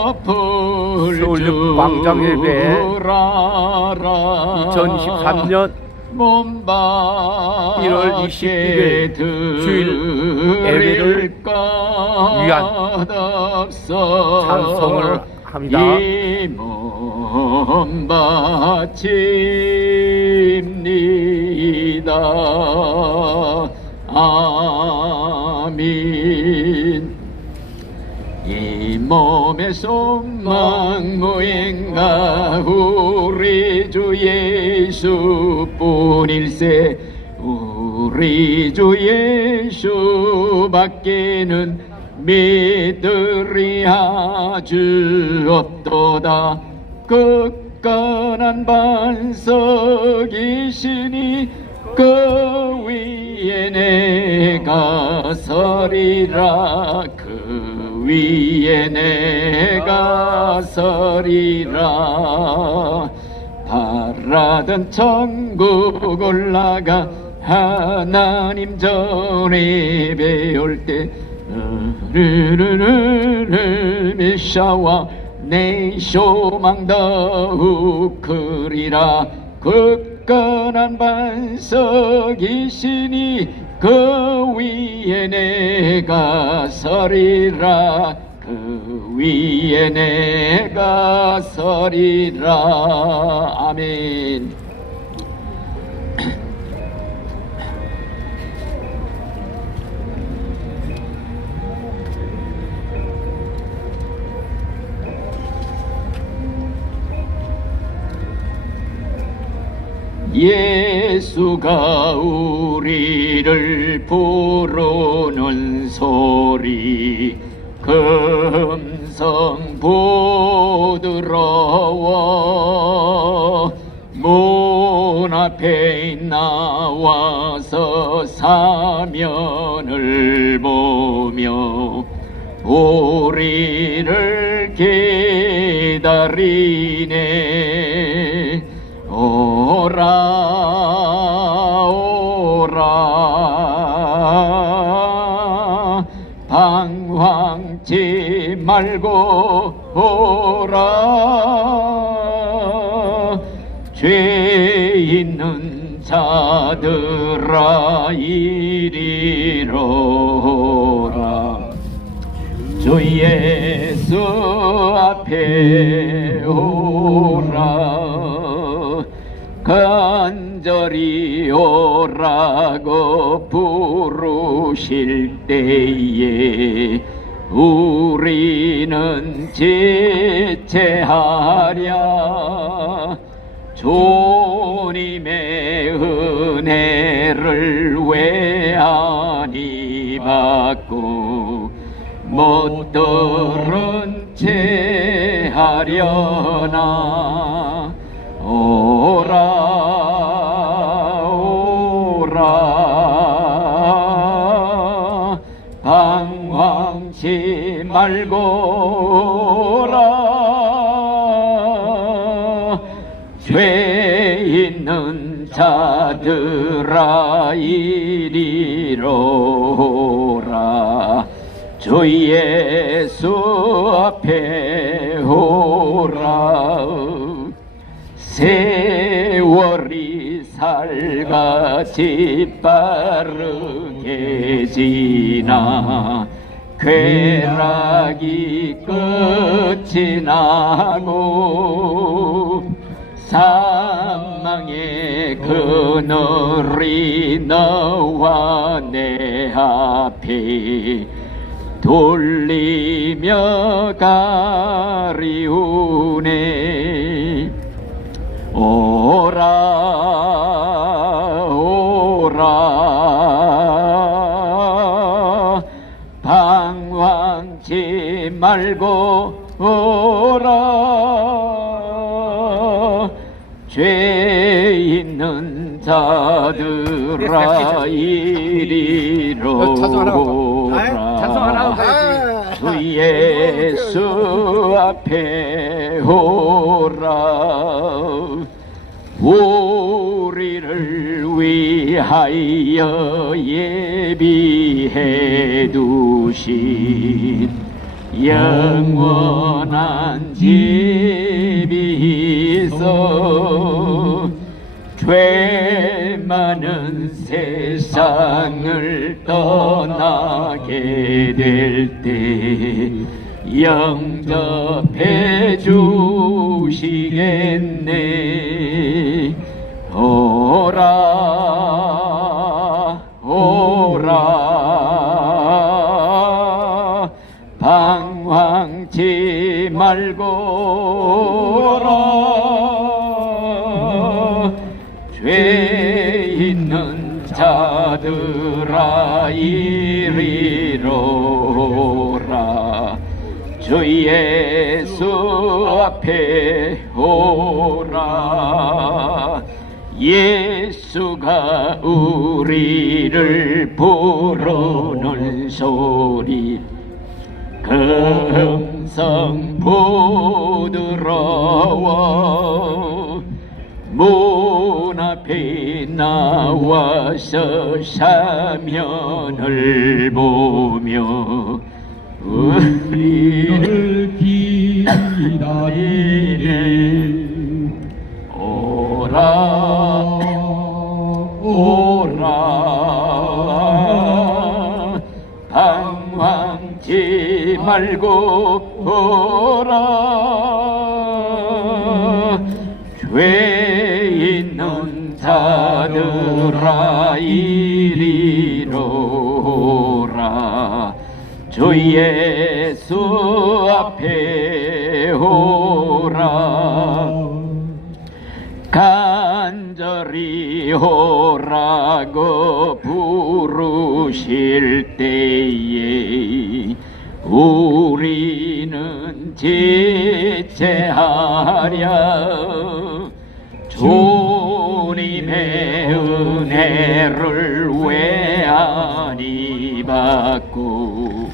서울 광장예배 2023년 1월 21일 주일 예배를 위한 찬송을 합니다. 몸 바칩니다. 아멘. 이 몸의 소망 무인가 우리 주 예수뿐일세. 우리 주 예수밖에는 믿으리 아주 없도다. 끝간한 반석이시니 그 위에 내가 서리라. 그 위에 내가 서리라. 바라던 천국 올라가 하나님 전에 배울 때 미샤와 내 소망 더욱 크리라. 굳건한 반석이시니 그 위에 내가 서리라. 그 위에 내가 서리라. 아멘. 예수가 우리를 부르는 소리 금성 부드러워. 문 앞에 나와서 사면을 보며 우리를 기다리네. 오라 오라 방황치 말고 오라. 죄 있는 자들아 이리로 오라. 주 예수 앞에 오라. 간절히 오라고 부르실 때에 우리는 지체하랴. 주님의 은혜를 왜 아니 받고 못 들은 채 하려나. 오라 오라 방황치 말고 오라. 죄 있는 자들아 이리로 오라. 주 예수 앞에 오라. 세월이 살같이 빠르게 지나 쾌락이 끝이 나고 사망의 그늘이 너와 내 앞에 돌리며 가리우네. 오라 오라 방황치 말고 오라. 죄 있는 자들아 이리로 오라. 주 예수 앞에 오라. 우리를 위하여 예비해 두신 영원한 집이 있어 죄 많은 세상을 떠나게 될 때 영접해 주시겠네. 오라 오라 방황치 말고 오라 죄 있는 자들아 이리로라 주 예수 앞에 오라 예수가 우리를 부르는 소리 그 음성 부드러워 문 앞에 나와서 사면을 보며 우리를 기다리네. 오라 오라 방황치 말고 오라 죄 있는 자들아 이리로라 주 예수 앞에 오라 간절히 오라고 부르실 때에 우리는 지체하랴 주님의 은혜를 왜 아니 받고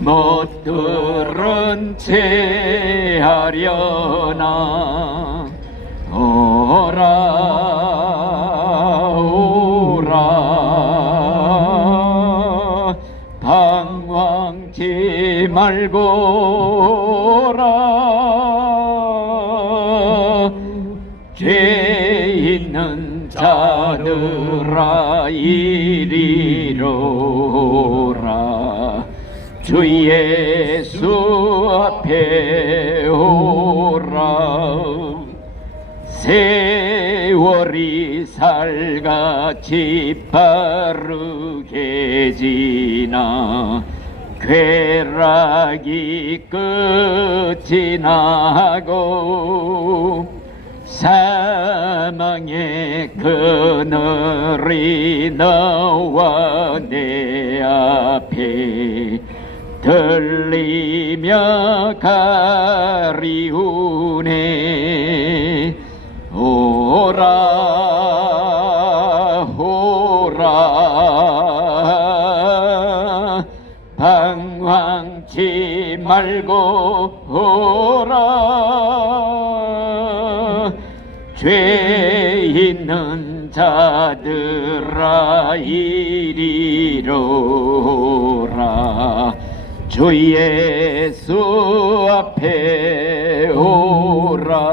못 들은 채 하려나. 오라 오라 방황치 말고 오라 죄 있는 자들아 이리로라 주 예수 앞에 오라. 세월이 살같이 빠르게 지나 쾌락이 끝이 나고 사망의 그늘이 너와 내 앞에 들리며 가리우네. 오라 오라 방황치 말고 오라 죄 있는 자들아 이리로라 주 예수 앞에 오라.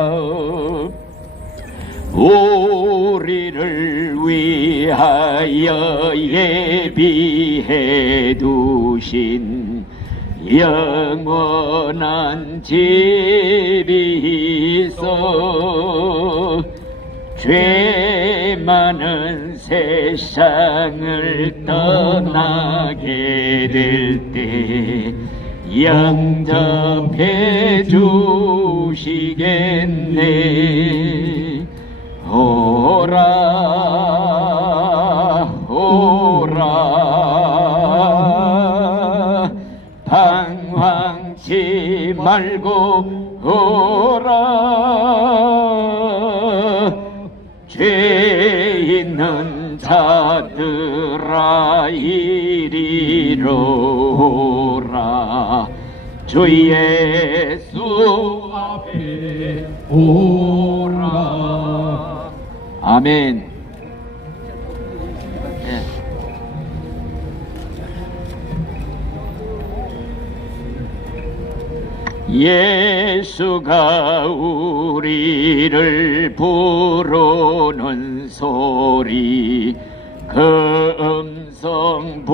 우리를 위하여 예비해 두신 영원한 집이 있어 죄 많은 세상을 떠나게 될 때 영접해 주시겠네. 오라 오라 방황치 말고 오라 죄 있는 자들아 이리로라 주 예수 앞에 오라. 아멘. 예수가 우리를 부르는 소리 그 음성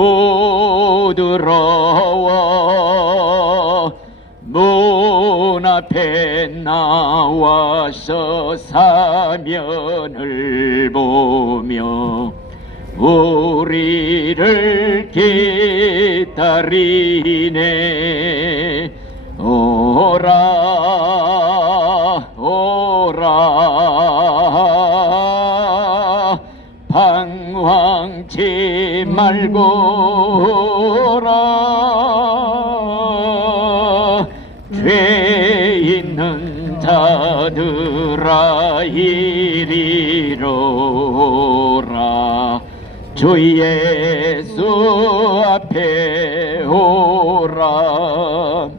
부드러워 문 앞에 나와서 사면을 보며 우리를 기다리네. 오라 오라 방황치 말고 오라 죄 있는 자들아 이리로라 주 예수 앞에 오라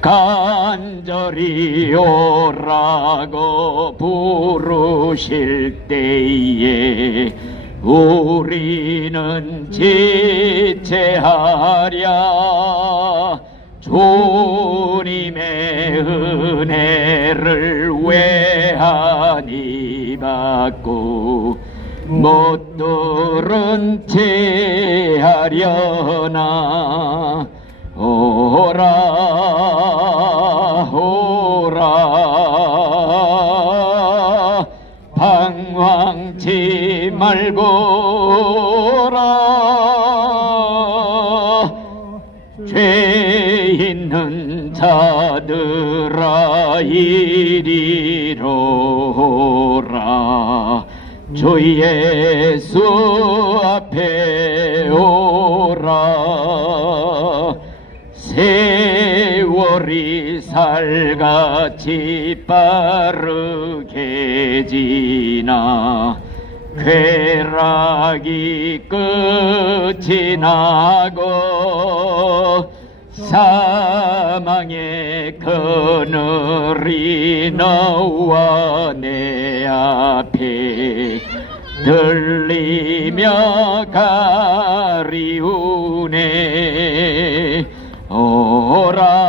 간절히 오라고 부르실 때에 우리는 지체하랴 주님의 은혜를 외하니 받고 못 들은 채 하려나 오라 오라 방황치 말고 오라 죄 있는 자들아 이리로라 주 예수 앞에 오라 세월이 살같이 빠르게 지나 쾌락이 끝이 나고 사망의 그늘이 너와 내 앞에 들리며 가리우네 오라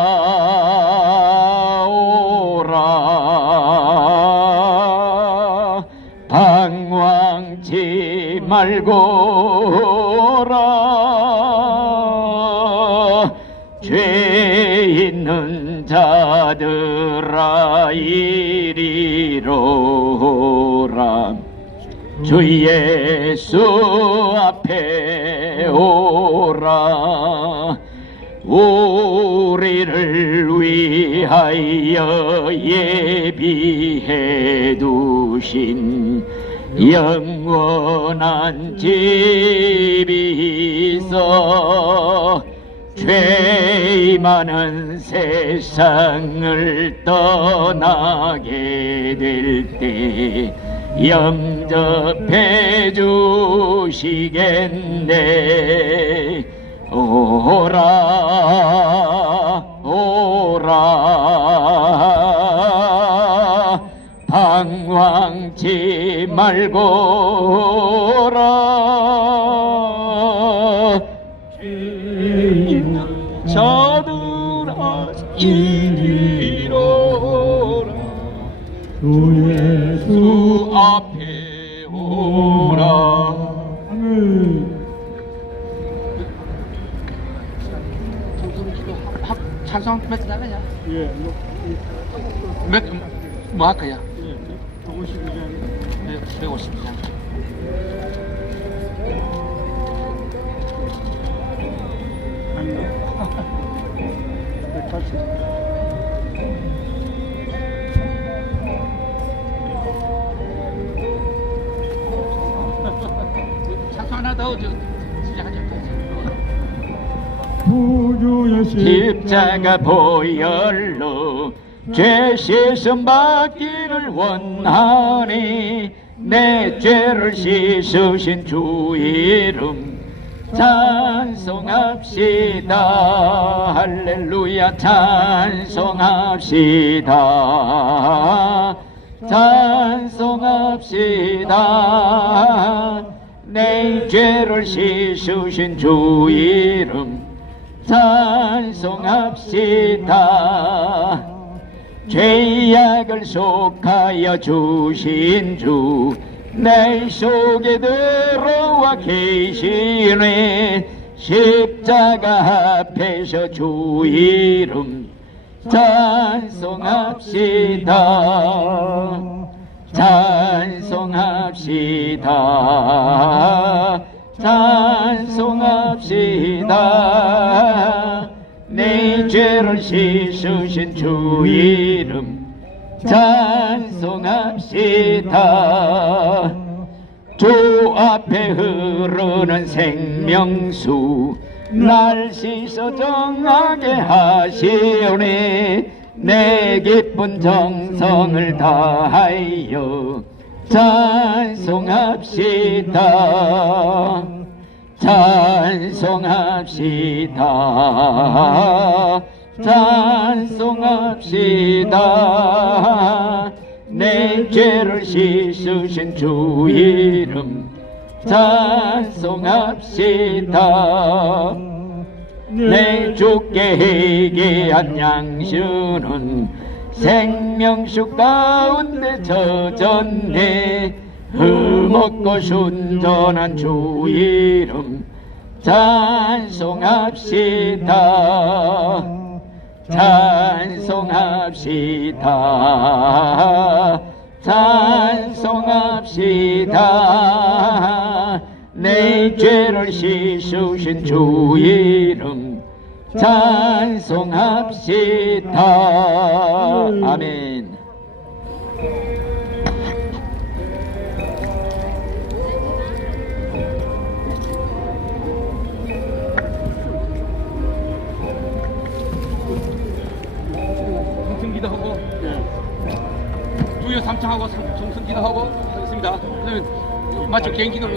오라 방황치 말고 오라 죄 있는 자들아 이리로라 주 예수 앞에 오라 우리를 위하여 예비해 두신 영원한 집이 있어 죄 많은 세상을 떠나게 될 때 영접해 주시겠네 오라 오라 방황치 말고 오라 죄 있는 자들아 이리로라 주 예수 앞에 오라 찬송 몇 장 하냐? 예. 뭐 할 거야? 152장. 네, 152장. 아니요. 180. 찬송 하나 더 시작하자. 십자가 보혈로 죄 씻음 받기를 원하니 내 죄를 씻으신 주 이름 찬송합시다 할렐루야 찬송합시다 찬송합시다 내 죄를 씻으신 주 이름 찬송합시다 찬송합시다. 죄악을 속하여 주신 주 내 속에 들어와 계시네. 십자가 앞에서 주 이름 찬송합시다. 찬송합시다. 찬송합시다. 내 죄를 씻으신 주 이름 찬송합시다. 주 앞에 흐르는 생명수 날 씻어 정하게 하시오니 내 기쁜 정성을 다하여 찬송합시다. 찬송합시다. 찬송합시다. 내 죄를 씻으신 주 이름 찬송합시다. 내 주께 회개한 양심은 생명수 가운데 젖었네. 흠없고 순전한 주 이름 찬송합시다. 찬송합시다. 찬송합시다. 내 죄를 씻으신 주 이름 찬송합시다. 아멘. 기도하고 주여 삼창하고 정성 기도하고 하겠습니다. 마치 개인 기도로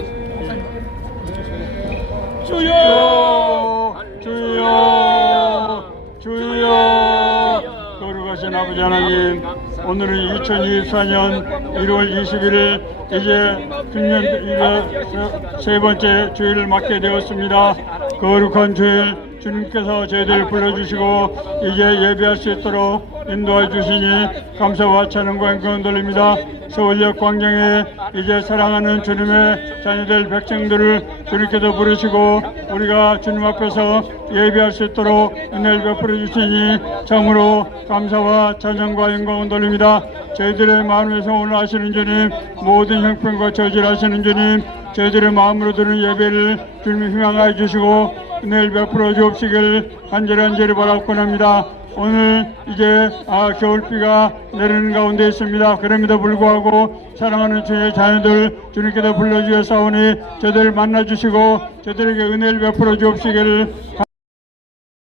주여 주여 주여 거룩하신 아버지 하나님, 오늘은 2024년 1월 21일 이제 금년 세 번째 주일을 맞게 되었습니다. 거룩한 주일 주님께서 저희들을 불러주시고 이제 예배할 수 있도록 인도해 주시니 감사와 찬양과 영광을 돌립니다. 서울역 광장에 이제 사랑하는 주님의 자녀들 백성들을 주님께서 부르시고 우리가 주님 앞에서 예배할 수 있도록 은혜를 베풀어 주시니 참으로 감사와 찬양과 영광을 돌립니다. 저희들의 마음에서 오늘 하시는 주님, 모든 형편과 저질하시는 주님, 저희들의 마음으로 드는 예배를 주님이 희망하여 주시고 은혜를 베풀어 주옵시길 간절히 바라옵곤 합니다. 오늘 이제 겨울비가 내리는 가운데 있습니다. 그럼에도 불구하고 사랑하는 주의 자녀들 주님께서 불러주셨사오니 저들을 만나주시고 저들에게 은혜를 베풀어 주옵시기를,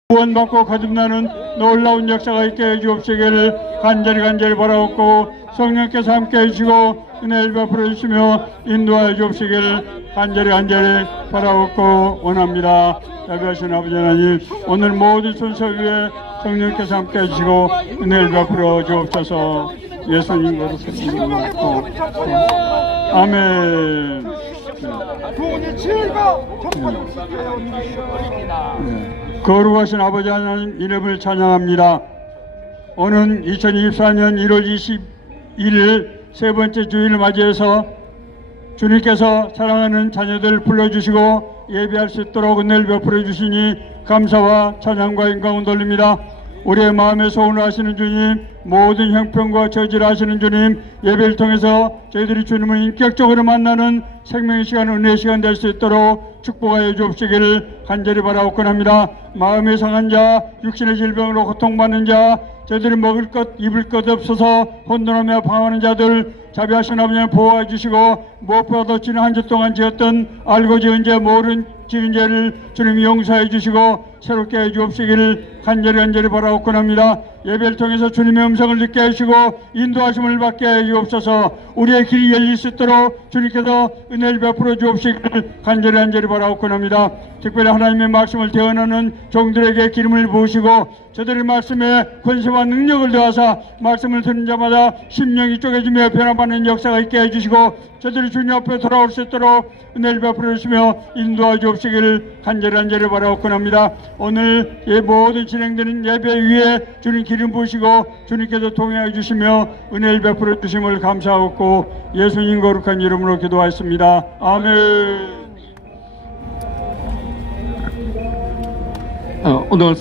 구원받고 거듭나는 놀라운 역사가 있게 해주옵시기를 간절히 바라옵고, 성령께서 함께 해주시고 은혜를 베풀어 주시며 인도하여 주옵시기를 간절히 바라옵고 원합니다. 자비하신 아버지 하나님, 오늘 모든 순서 위에 성령께서 함께 해주시고 은혜를 베풀어 주옵소서. 예수님 거룩하시고 아멘. 거룩하신 아버지 하나님 이름을 찬양합니다. 오늘 2024년 1월 21일 세 번째 주일을 맞이해서 주님께서 사랑하는 자녀들 불러주시고 예배할 수 있도록 은혜를 베풀어 주시니 감사와 찬양과 영광을 돌립니다. 우리의 마음에 소원하시는 주님, 모든 형편과 저질하시는 주님, 예배를 통해서 저희들이 주님을 인격적으로 만나는 생명의 시간, 은혜의 시간 될 수 있도록 축복하여 주옵시기를 간절히 바라옵곤 합니다. 마음이 상한 자, 육신의 질병으로 고통받는 자, 저희들이 먹을 것, 입을 것 없어서 혼돈하며 방황하는 자들 자비하신 아버지님 보호해 주시고, 무엇보다도 지난 한 주 동안 지었던 알고 지은 죄, 모른 지은 죄를 주님이 용서해 주시고 새롭게 해 주옵시기를 간절히 바라옵곤 합니다. 예배를 통해서 주님의 음성을 듣게 하시고 인도하심을 받게 해 주옵소서. 우리의 길이 열릴 수 있도록 주님께서 은혜를 베풀어 주옵시기를 간절히 바라옵고합니다. 특별히 하나님의 말씀을 대언하는 종들에게 기름을 부으시고 저들의 말씀에 권세와 능력을 더하사 말씀을 듣는 자마다 심령이 쪼개지며 변화받는 역사가 있게 해주시고 저들이 주님 앞에 돌아올 수 있도록 은혜를 베풀어 주시며 인도하여 주옵시기를 간절히 바라옵고합니다. 오늘 모든 진행되는 예배 위에 주님 기름 부으시고 주님께서 동행해 주시며 은혜를 베풀어 주심을 감사하옵고 예수님 거룩한 이름으로 기도하였습니다. 아멘. 오늘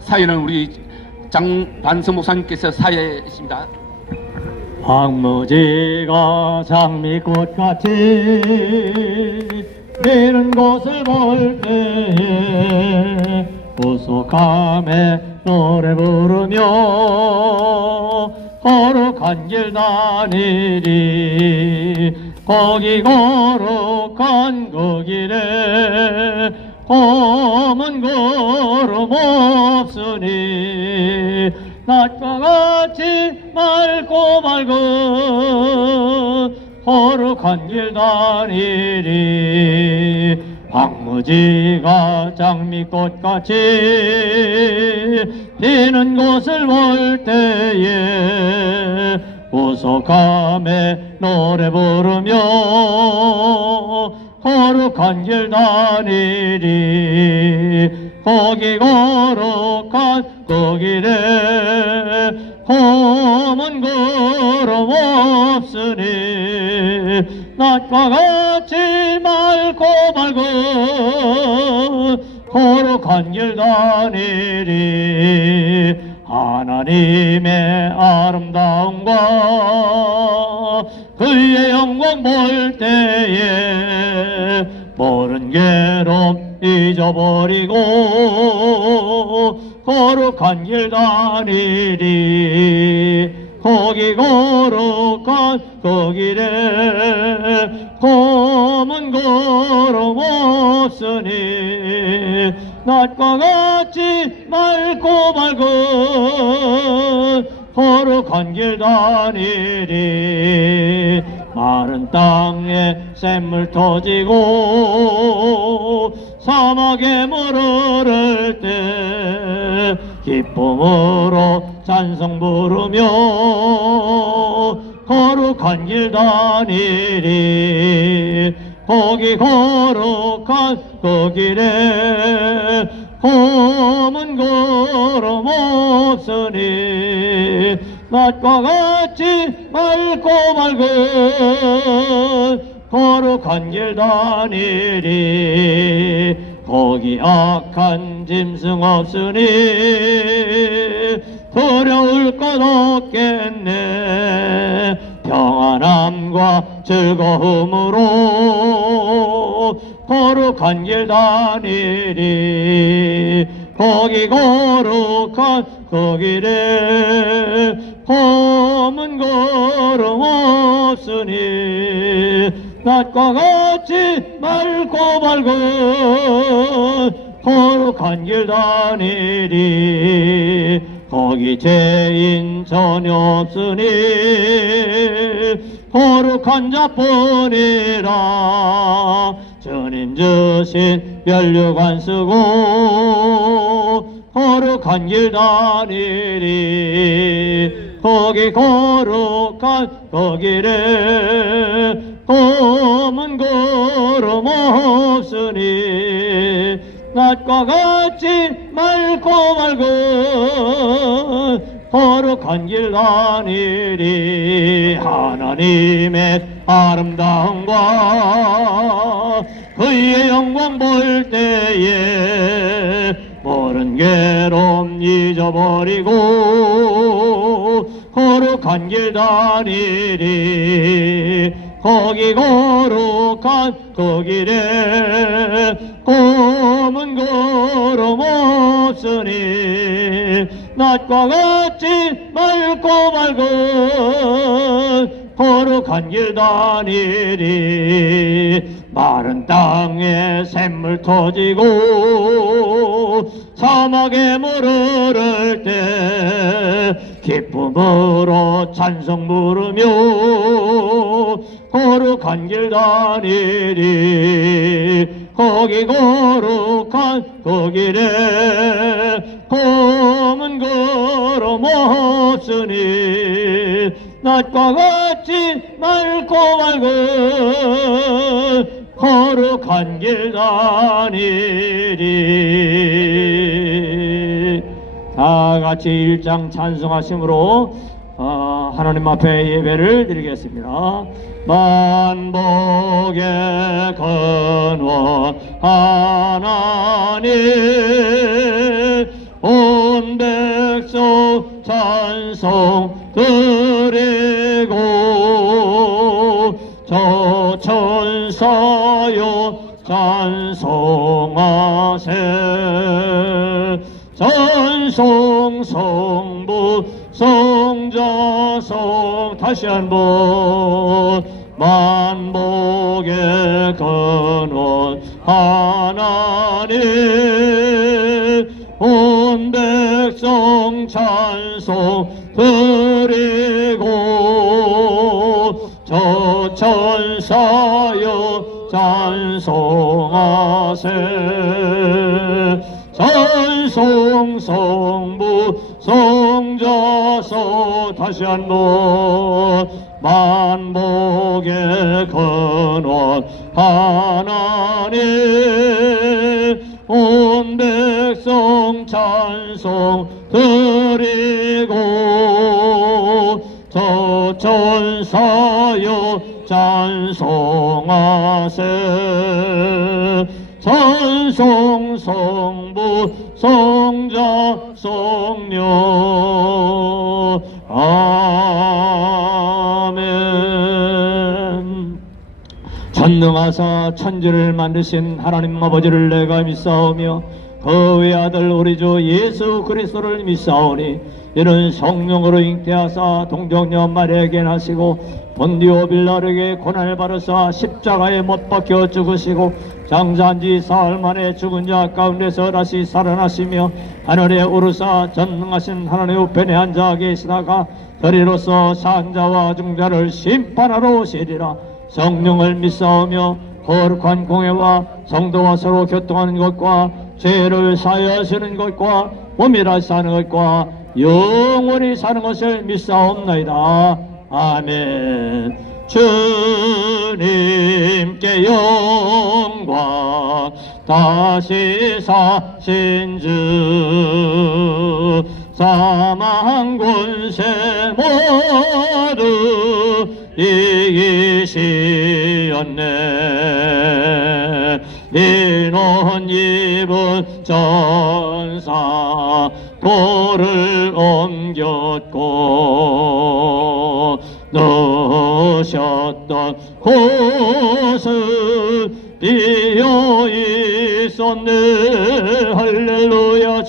사회는 우리 장반성 목사님께서 사회이십니다. 황무지가 장미꽃같이 피는 곳을 볼 때에 구속함에 노래 부르며 거룩한 길 다니리 거기 거룩한 그 길에 검은 구름 없으니 낮과 같이 맑고 맑은 거룩한 길 다니리 황무지가 장미꽃같이 피는 곳을 볼 때에 구속함에 노래 부르며 거룩한 길 다니리 거기 거룩한 그 길에 검은 구름 없으니 낮과 같이 맑고 맑은 거룩한 길 다니리 하나님의 아름다움과 그의 영광 볼 때에 모른 괴로움 잊어버리고 거룩한 길 다니리 거기 거룩한 그 길에 검은 구름 없으니 낮과 같이 맑고 맑은 거룩한 길 다니리 마른 땅에 샘물 터지고 사막에 물 흐를 때 기쁨으로 찬송 부르며 거룩한 길 다니리 거기 거룩한 그 길에 검은 구름 없으니 낮과 같이 맑고 맑은 거룩한 길 다니리 거기 악한 짐승 없으니 두려울 것 없겠네 평안함과 즐거움으로 거룩한 길 다니리 거기 거룩한 그 길에 검은 구름 없으니 낮과 같이 맑고 맑은 거룩한 길 다니리 거기 죄인 전혀 없으니 거룩한 자뿐이라 주님 주신 면류관 쓰고 거룩한 길 다니리 거기 거룩한 그 길에 검은 구름 없으니 낮과 같이 맑고 맑은 거룩한 길 다니리 하나님의 아름다움과 그의 영광 볼 때에 모른 괴로움 잊어버리고 거룩한 길 다니리 거기 거룩한 그 길에 검은 구름 없으니 낮과 같이 맑고 맑은 거룩한 길 다니리 마른 땅에 샘물 터지고 사막에 물 흐를 때 기쁨으로 찬송 부르며 거룩한 길 다니리 거기 거룩한 그 길에 검은 걸음 없으니 낮과 같이 맑고 맑은 거룩한 길 다니리. 다 같이 1장 찬송하심으로 하나님 앞에 예배를 드리겠습니다. 만복의 근원 하나님 온 백성 찬송 드리고 저 천사여 찬송하세. 찬송 성부 성자 성 다시 한번 만복의 근원 하나님 온 백성 찬송 드리고 저 천사여 찬송하세. 찬송 성부 성자서 다시 한번 만복의 근원 하나님 온 백성 찬송 드리고 저 천사여 찬송하세. 찬송 성부 성자 성령 아멘. 전능하사 천지를 만드신 하나님 아버지를 내가 믿사오며 그 외아들 우리 주 예수 그리스도를 믿사오니 이는 성령으로 잉태하사 동정녀 마리아에게 나시고 본디오 빌라르에게 고난을 받으사 십자가에 못 박혀 죽으시고 장사한 지 사흘 만에 죽은 자 가운데서 다시 살아나시며 하늘에 오르사 전능하신 하나님 우편에 앉아 계시다가 저리로서 산자와 중자를 심판하러 오시리라. 성령을 믿사오며 거룩한 공회와 성도와 서로 교통하는 것과 죄를 사하시는 것과 몸이라 사는 것과 영원히 사는 것을 믿사옵나이다. 아멘. 주님께 영광 다시 사신 주 사망 권세 모두 이기시었네. 인원 입은 전사 돌을 옮겼고 넣으셨던 곳은 비어 있었네. 할렐루야.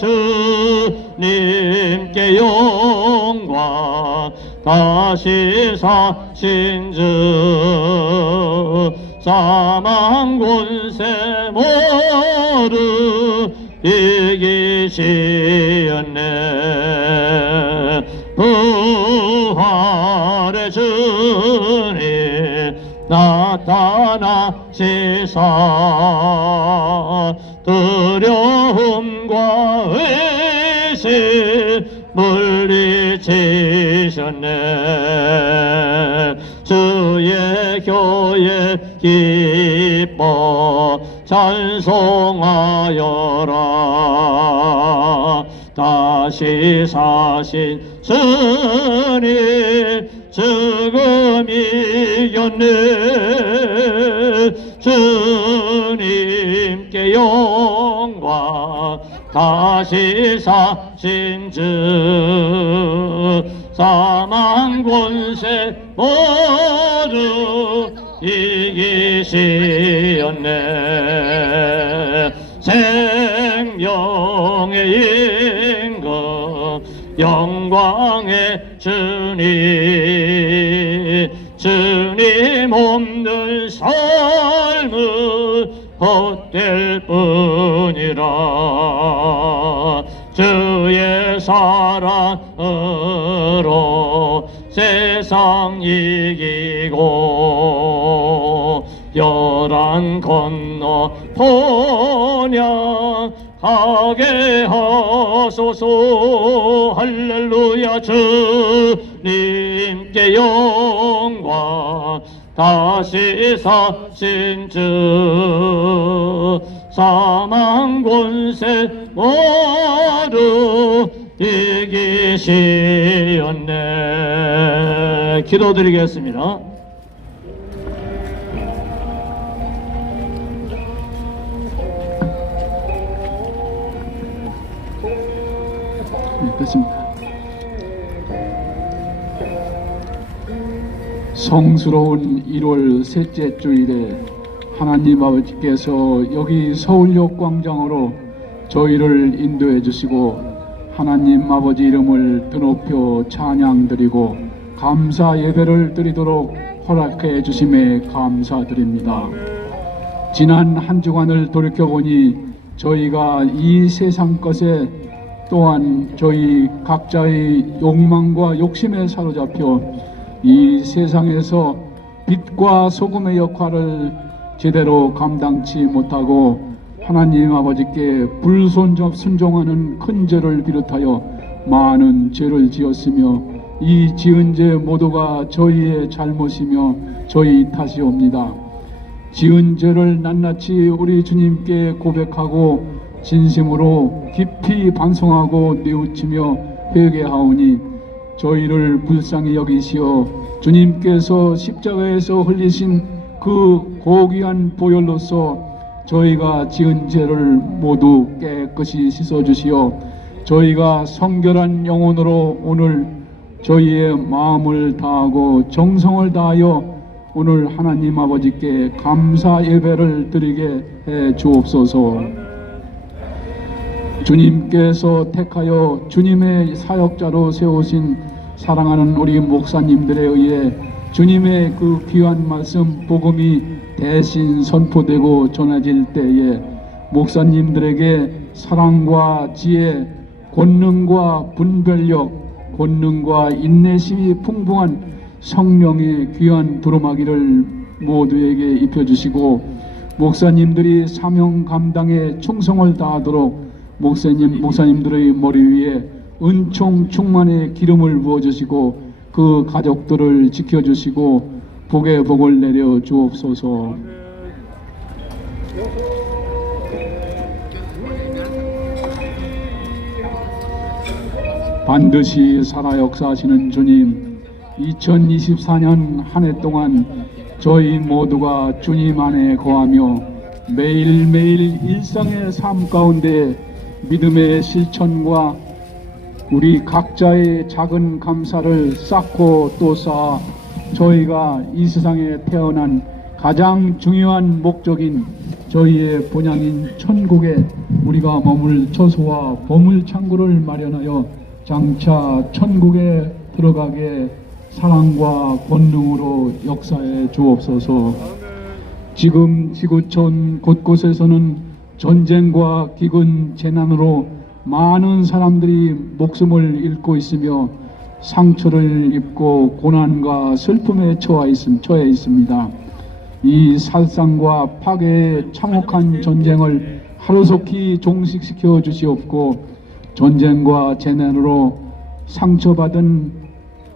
주님께 영광 다시 사신 주 사망 권세 모두 이기시었네. 부활의 주님 나타나시사 두려움과 의심 물리치셨네. 주의 교회 기뻐 찬송하여라. 다시 사신 주님 죽음 이겼네. 주님께 영광 다시 사신 주 사망 권세 모두 이기시었네. 생명의 임금 영광의 주님 주님 없는 삶은 헛될 뿐이라. 주의 사랑으로 세상 이기고 열한 건너 번영하게 하소서. 할렐루야. 주님께 영광 다시 사신 주 사망 권세 모두 이기시었네. 기도드리겠습니다. 됐습니다. 성스러운 1월 셋째 주일에 하나님 아버지께서 여기 서울역 광장으로 저희를 인도해 주시고 하나님 아버지 이름을 드높여 찬양드리고 감사 예배를 드리도록 허락해 주심에 감사드립니다. 지난 한 주간을 돌이켜보니 저희가 이 세상 것에 또한 저희 각자의 욕망과 욕심에 사로잡혀 이 세상에서 빛과 소금의 역할을 제대로 감당치 못하고 하나님 아버지께 불순종하는 큰 죄를 비롯하여 많은 죄를 지었으며 이 지은 죄 모두가 저희의 잘못이며 저희 탓이옵니다. 지은 죄를 낱낱이 우리 주님께 고백하고 진심으로 깊이 반성하고 뉘우치며 회개하오니 저희를 불쌍히 여기시어 주님께서 십자가에서 흘리신 그 고귀한 보혈로서 저희가 지은 죄를 모두 깨끗이 씻어주시어 저희가 성결한 영혼으로 오늘 저희의 마음을 다하고 정성을 다하여 오늘 하나님 아버지께 감사 예배를 드리게 해 주옵소서. 주님께서 택하여 주님의 사역자로 세우신 사랑하는 우리 목사님들에 의해 주님의 그 귀한 말씀 복음이 대신 선포되고 전해질 때에 목사님들에게 사랑과 지혜, 권능과 분별력, 권능과 인내심이 풍부한 성령의 귀한 두루마기를 모두에게 입혀주시고 목사님들이 사명 감당에 충성을 다하도록 목사님들의 머리 위에 은총 충만의 기름을 부어주시고 그 가족들을 지켜주시고 복의 복을 내려 주옵소서. 반드시 살아 역사하시는 주님, 2024년 한 해 동안 저희 모두가 주님 안에 거하며 매일매일 일상의 삶 가운데 믿음의 실천과 우리 각자의 작은 감사를 쌓고 또 쌓아 저희가 이 세상에 태어난 가장 중요한 목적인 저희의 본향인 천국에 우리가 머물 처소와 보물창고를 마련하여 장차 천국에 들어가게 사랑과 권능으로 역사해 주옵소서. 지금 지구촌 곳곳에서는 전쟁과 기근 재난으로 많은 사람들이 목숨을 잃고 있으며 상처를 입고 고난과 슬픔에 처해 있습니다. 이 살상과 파괴의 참혹한 전쟁을 하루속히 종식시켜 주시옵고 전쟁과 재난으로 상처받은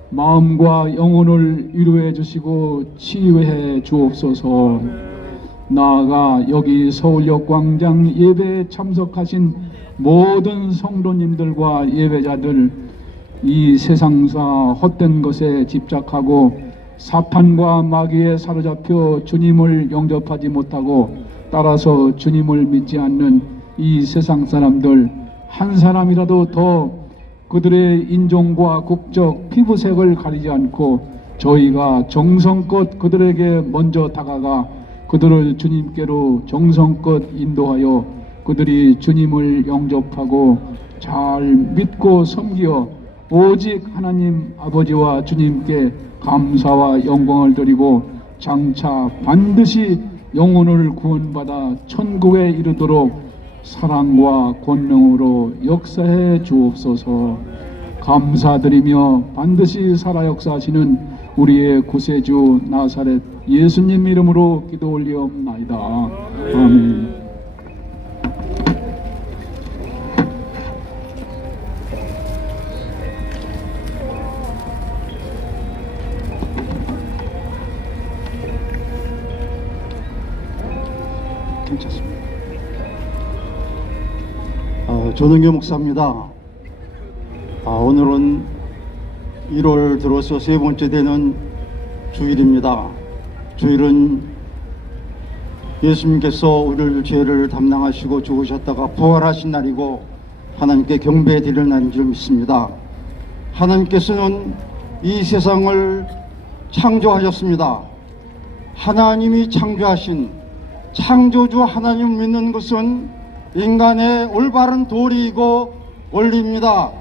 마음과 영혼을 위로해 주시고 치유해 주옵소서. 나아가 여기 서울역 광장 예배에 참석하신 모든 성도님들과 예배자들, 이 세상사 헛된 것에 집착하고 사탄과 마귀에 사로잡혀 주님을 영접하지 못하고 따라서 주님을 믿지 않는 이 세상 사람들 한 사람이라도 더 그들의 인종과 국적, 피부색을 가리지 않고 저희가 정성껏 그들에게 먼저 다가가 그들을 주님께로 정성껏 인도하여 그들이 주님을 영접하고 잘 믿고 섬기어 오직 하나님 아버지와 주님께 감사와 영광을 드리고 장차 반드시 영혼을 구원받아 천국에 이르도록 사랑과 권능으로 역사해 주옵소서. 감사드리며 반드시 살아 역사하시는 우리의 구세주 나사렛 예수님 이름으로 기도 올리옵나이다. 아멘. 괜찮습니다. 조능교 목사입니다. 오늘은 1월 들어서 세 번째 되는 주일입니다. 주일은 예수님께서 우리를 죄를 담당하시고 죽으셨다가 부활하신 날이고 하나님께 경배해 드릴 날인 줄 믿습니다. 하나님께서는 이 세상을 창조하셨습니다. 하나님이 창조하신 창조주 하나님을 믿는 것은 인간의 올바른 도리이고 원리입니다.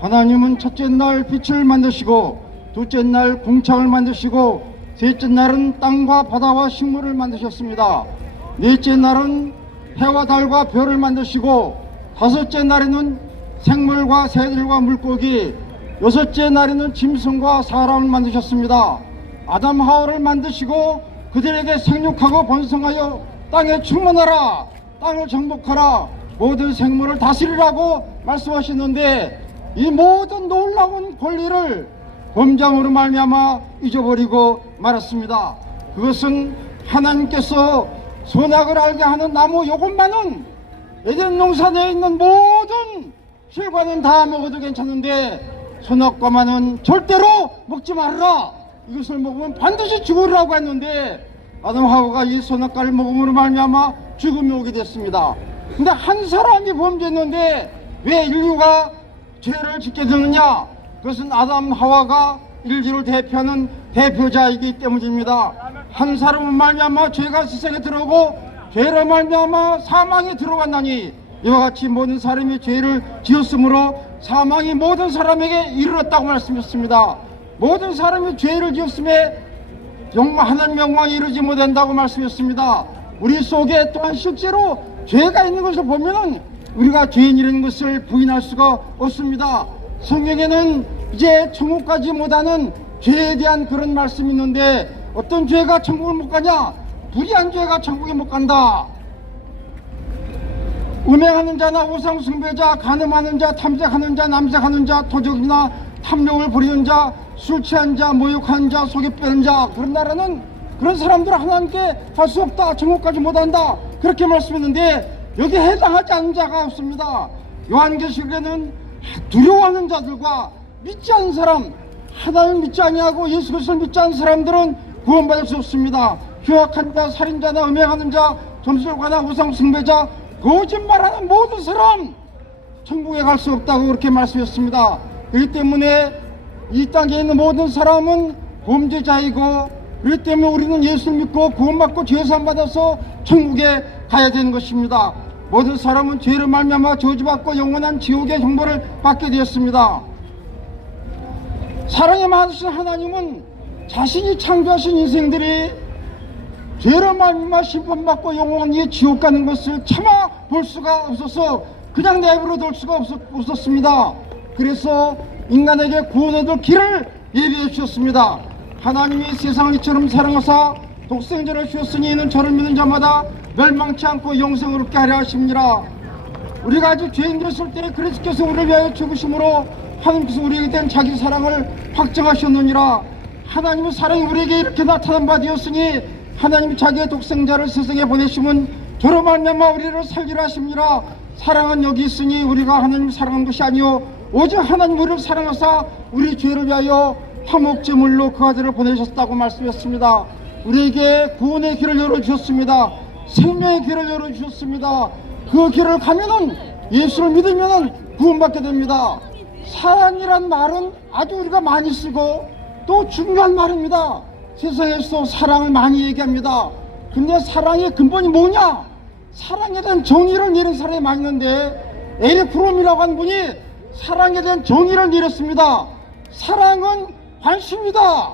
하나님은 첫째 날 빛을 만드시고 둘째 날 궁창을 만드시고 셋째 날은 땅과 바다와 식물을 만드셨습니다. 넷째 날은 해와 달과 별을 만드시고 다섯째 날에는 생물과 새들과 물고기, 여섯째 날에는 짐승과 사람을 만드셨습니다. 아담 하와를 만드시고 그들에게 생육하고 번성하여 땅에 충만하라, 땅을 정복하라, 모든 생물을 다스리라고 말씀하셨는데 이 모든 놀라운 권리를 범장으로 말미암아 잊어버리고 말았습니다. 그것은 하나님께서 선악을 알게 하는 나무 요것만은 에덴 동산 내에 있는 모든 실과는 다 먹어도 괜찮은데 선악과만은 절대로 먹지 말아라, 이것을 먹으면 반드시 죽으리라고 했는데 아담 하와가 이 선악과를 먹음으로 말미암아 죽음이 오게 됐습니다. 근데 한 사람이 범죄했는데 왜 인류가 죄를 짓게 되느냐? 그것은 아담 하와가 인류를 대표하는 대표자이기 때문입니다. 한 사람은 말미암아 죄가 세상에 들어오고 죄로 말미암아 사망이 들어왔나니 이와 같이 모든 사람이 죄를 지었으므로 사망이 모든 사람에게 이르렀다고 말씀했습니다. 모든 사람이 죄를 지었음에 하나님 영광에 이르지 못한다고 말씀했습니다. 우리 속에 또한 실제로 죄가 있는 것을 보면은 우리가 죄인이라는 것을 부인할 수가 없습니다. 성경에는 이제 천국 가지 못하는 죄에 대한 그런 말씀이 있는데 어떤 죄가 천국을 못 가냐? 불의한 죄가 천국에 못 간다. 음행하는 자나 우상 숭배자, 간음하는 자, 탐색하는 자, 남색하는 자, 도적이나 탐욕을 부리는 자, 술 취한 자, 모욕한 자, 속이 빼는 자, 그런 나라는 그런 사람들은 하나님께 갈 수 없다, 천국까지 못한다, 그렇게 말씀했는데 여기에 해당하지 않는 자가 없습니다. 요한계시록에는 두려워하는 자들과 믿지 않는 사람, 하나님을 믿지 아니하고 예수 그리스도를 믿지 않는 사람들은 구원받을 수 없습니다. 휴학한 자, 살인자나 음행하는 자, 점술가나 우상 숭배자, 거짓말하는 모든 사람 천국에 갈 수 없다고 그렇게 말씀했습니다. 그렇기 때문에 이 땅에 있는 모든 사람은 범죄자이고 그렇기 때문에 우리는 예수를 믿고 구원받고 죄사함 받아서 천국에 가야 되는 것입니다. 모든 사람은 죄를 말미암아 저주받고 영원한 지옥의 형벌을 받게 되었습니다. 사랑에 많으신 하나님은 자신이 창조하신 인생들이 죄를 말미암아 심판받고 영원히 지옥 가는 것을 참아 볼 수가 없어서 그냥 내버려 둘 수가 없었습니다. 그래서 인간에게 구원을 얻을 길을 예비해 주셨습니다. 하나님이 세상을 이처럼 사랑하사 독생자를 주셨으니 이는 저를 믿는 자마다 멸망치 않고 영생을 얻게 하려 하십니다. 우리가 아직 죄인 되었을 때 그리스도께서 우리를 위하여 죽으심으로 하나님께서 우리에게 대한 자기 사랑을 확증하셨느니라. 하나님의 사랑이 우리에게 이렇게 나타난 바 되었으니 하나님이 자기의 독생자를 세상에 보내심은 저로 말미암아 우리를 살기로 하십니다. 사랑은 여기 있으니 우리가 하나님을 사랑한 것이 아니요 오직 하나님 우리를 사랑하사 우리 죄를 위하여 화목제물로 그 아들을 보내셨다고 말씀했습니다. 우리에게 구원의 길을 열어주셨습니다. 생명의 길을 열어주셨습니다. 그 길을 가면은 예수를 믿으면은 구원받게 됩니다. 사랑이란 말은 아주 우리가 많이 쓰고 또 중요한 말입니다. 세상에서 사랑을 많이 얘기합니다. 근데 사랑의 근본이 뭐냐? 사랑에 대한 정의를 내린 사람이 많이 있는데 에릭 프롬이라고 하는 분이 사랑에 대한 정의를 내렸습니다. 사랑은 관심이다.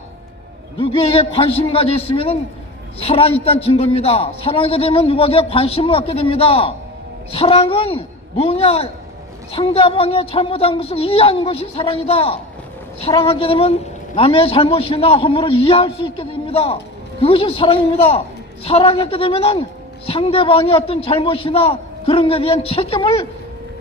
누구에게 관심 가져 있으면 사랑이 있다는 증거입니다. 사랑하게 되면 누구에게 관심을 갖게 됩니다. 사랑은 뭐냐? 상대방의 잘못한 것을 이해하는 것이 사랑이다. 사랑하게 되면 남의 잘못이나 허물을 이해할 수 있게 됩니다. 그것이 사랑입니다. 사랑하게 되면 상대방의 어떤 잘못이나 그런 것에 대한 책임을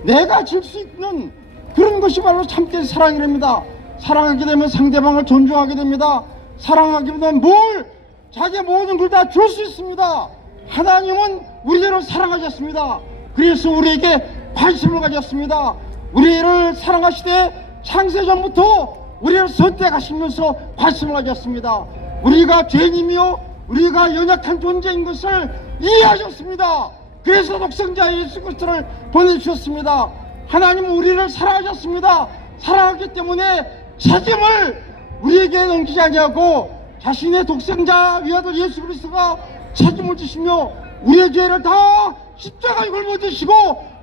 내가 질 수 있는 그런 것이 바로 참된 사랑이랍니다. 사랑하게 되면 상대방을 존중하게 됩니다. 사랑하게 되면 자기의 모든 걸 다 줄 수 있습니다. 하나님은 우리를 사랑하셨습니다. 그래서 우리에게 관심을 가졌습니다. 우리를 사랑하시되 창세전부터 우리를 선택하시면서 관심을 가졌습니다. 우리가 죄인이며 우리가 연약한 존재인 것을 이해하셨습니다. 그래서 독생자 예수 그리스도를 보내주셨습니다. 하나님은 우리를 사랑하셨습니다. 사랑하기 때문에 책임을 우리에게 넘기지 아니하고 자신의 독생자 위아들 예수 그리스도가 책임을 지시며 우리의 죄를 다 십자가에 걸어지시고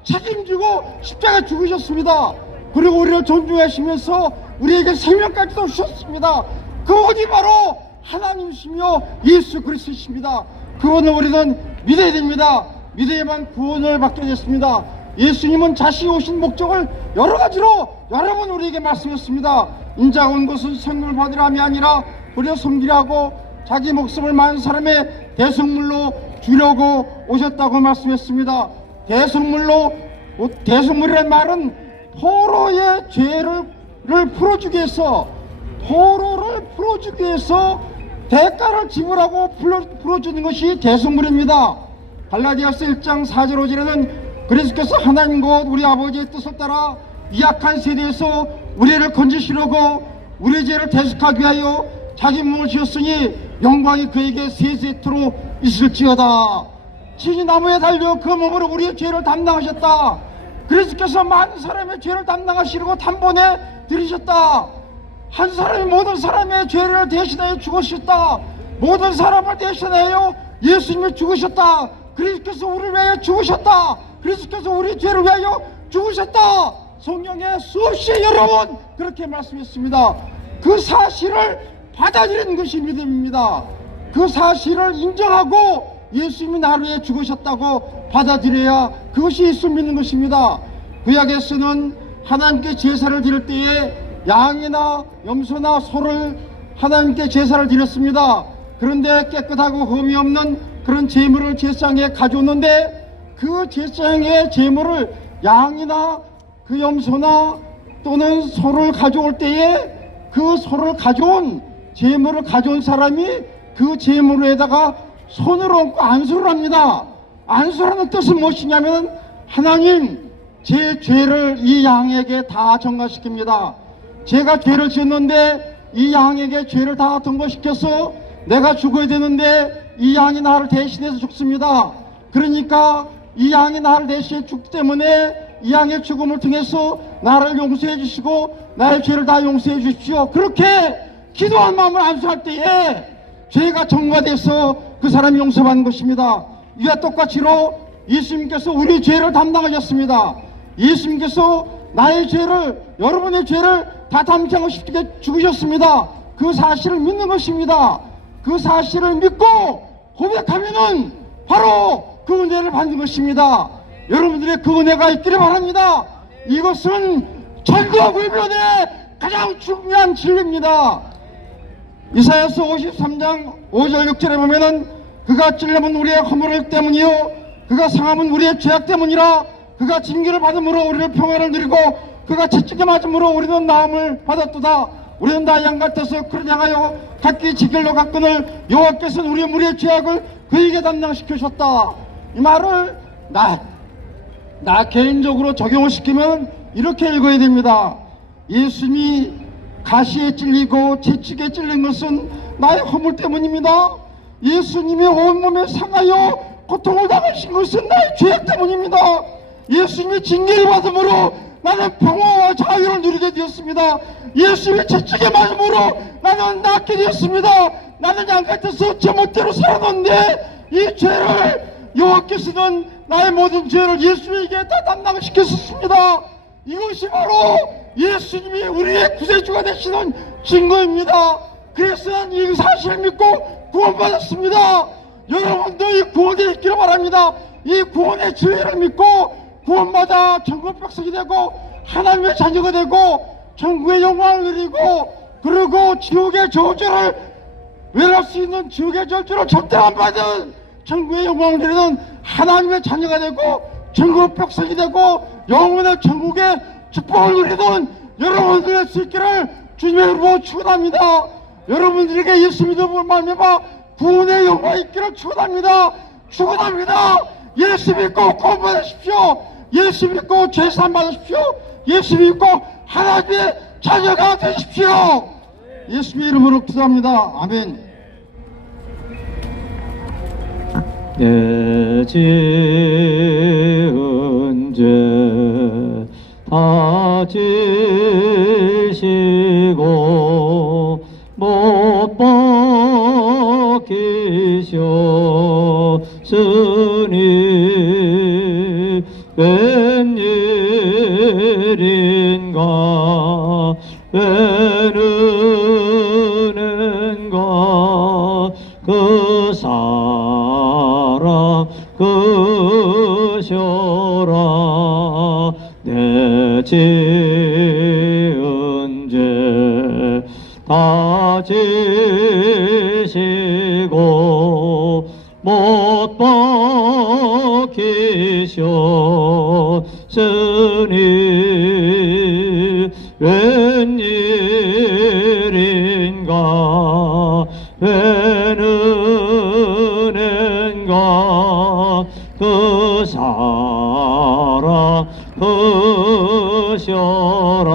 책임지고 십자가에 죽으셨습니다. 그리고 우리를 존중하시면서 우리에게 생명까지도 주셨습니다. 그분이 바로 하나님이시며 예수 그리스도이십니다. 그분을 우리는 믿어야 됩니다. 믿어야만 구원을 받게 됐습니다. 예수님은 자신이 오신 목적을 여러 가지로 여러 번 우리에게 말씀했습니다. 인자가 온 것은 생명을 받으라 함이 아니라 우리를 섬기려 하고 자기 목숨을 많은 사람의 대속물로 주려고 오셨다고 말씀했습니다. 대속물이라는 말은 포로의 죄를 풀어주기 위해서, 포로를 풀어주기 위해서 대가를 지불하고 풀어주는 것이 대속물입니다. 갈라디아서 1장 4절 5절에는 그리스도께서 하나님 곧 우리 아버지의 뜻을 따라 이 악한 세대에서 우리를 건지시려고 우리 죄를 대속하기 위하여 자기 몸을 지었으니 영광이 그에게 세세토록 있을지어다. 친히 나무에 달려 그 몸으로 우리의 죄를 담당하셨다. 그리스도께서 많은 사람의 죄를 담당하시려고 단번에 들이셨다. 한 사람이 모든 사람의 죄를 대신하여 죽으셨다. 모든 사람을 대신하여 예수님이 죽으셨다. 그리스도께서 우리를 위하여 죽으셨다. 그리스도께서 우리 죄를 위하여 죽으셨다. 성경에 수없이 여러 번 그렇게 말씀했습니다. 그 사실을 받아들이는 것이 믿음입니다. 그 사실을 인정하고 예수님이 나를 위해 죽으셨다고 받아들여야 그것이 예수 믿는 것입니다. 구약에서는 하나님께 제사를 드릴 때에 양이나 염소나 소를 하나님께 제사를 드렸습니다. 그런데 깨끗하고 흠이 없는 그런 제물을 제사장에 가져오는데 그 제사장의 제물을 양이나 그 염소나 또는 소를 가져올 때에 그 소를 가져온 제물을 가져온 사람이 그 제물에다가 손을 얹고 안수를 합니다. 안수라는 뜻은 무엇이냐면 하나님 제 죄를 이 양에게 다 전가시킵니다. 제가 죄를 지었는데 이 양에게 죄를 다 전가시켜서 내가 죽어야 되는데 이 양이 나를 대신해서 죽습니다. 그러니까 이 양이 나를 대신해 죽기 때문에 이 양의 죽음을 통해서 나를 용서해 주시고 나의 죄를 다 용서해 주십시오. 그렇게 기도한 마음을 안수할 때에 죄가 전가돼서 그 사람이 용서받는 것입니다. 이와 똑같이로 예수님께서 우리 죄를 담당하셨습니다. 예수님께서 나의 죄를, 여러분의 죄를 다 담당하고 싶게 죽으셨습니다. 그 사실을 믿는 것입니다. 그 사실을 믿고 고백하면은 바로 그 은혜를 받는 것입니다. 여러분들의 그 은혜가 있기를 바랍니다. 이것은 전도와 구별의 가장 중요한 진리입니다. 이사야서 53장 5절 6절에 보면은 그가 찔림은 우리의 허물 때문이요 그가 상함은 우리의 죄악 때문이라. 그가 징계를 받음으로 우리를 평안을 누리고 그가 채찍에 맞음으로 우리는 나음을 받았도다. 우리는 다 양 같아서 그를 향하여 각기 지길로 갔거늘 여호와께서는 우리의 무리의 죄악을 그에게 담당시키셨다. 이 말을 나 개인적으로 적용을 시키면 이렇게 읽어야 됩니다. 예수님이 가시에 찔리고 채찍에 찔린 것은 나의 허물 때문입니다. 예수님이 온몸에 상하여 고통을 당하신 것은 나의 죄악 때문입니다. 예수님이 징계를 받음으로 나는 평화와 자유를 누리게 되었습니다. 예수님이 채찍에 맞음으로 나는 낫게 되었습니다. 나는 양 같아서 제 멋대로 살아났는데 이 죄를 여호와께서는 나의 모든 죄를 예수님에게 다 담당시켰습니다. 이것이 바로 예수님이 우리의 구세주가 되시는 증거입니다. 그래서 이 사실을 믿고 구원받았습니다. 여러분도 이 구원에 있기를 바랍니다. 이 구원의 지혜를 믿고 구원받아 천국 백성이 되고 하나님의 자녀가 되고 천국의 영광을 누리고 그리고 지옥의 저주를 외할 수 있는 지옥의 저주를 절대 안 받은 천국의 영광을 누리는 하나님의 자녀가 되고 천국 백성이 되고 영원의 천국의 축복을 누리는 여러분들이 될 수 있기를 주님의 이름으로 축원합니다. 여러분들에게 예수 믿음을 말미암아 구원의 영광이 있기를 축원합니다. 축원합니다. 예수 믿고 구원받으십시오. 예수 믿고 죄산 받으십시오. 예수 믿고 하나님의 자녀가 되십시오. 예수의 이름으로 기도합니다. 아멘. 내 지은 죄 다 지시고 못 박히셨으니 웬일인가 웬 은혜인가 그 사랑 그셔라 내 지은 죄 다 지시고 못 박히셨으니 웬일인가 웬 은혜인가 그 사랑 그셔라.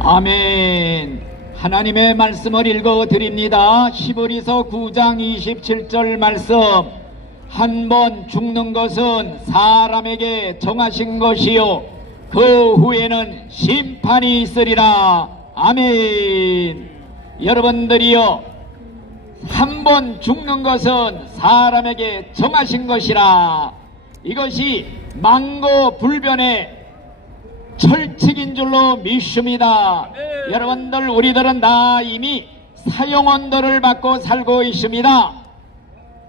아멘. 하나님의 말씀을 읽어 드립니다. 히브리서 9장 27절 말씀. 한 번 죽는 것은 사람에게 정하신 것이요 그 후에는 심판이 있으리라. 아멘. 여러분들이요, 한 번 죽는 것은 사람에게 정하신 것이라. 이것이 망고불변의 철칙인 줄로 믿습니다. 여러분들, 우리들은 다 이미 사형언도를 받고 살고 있습니다.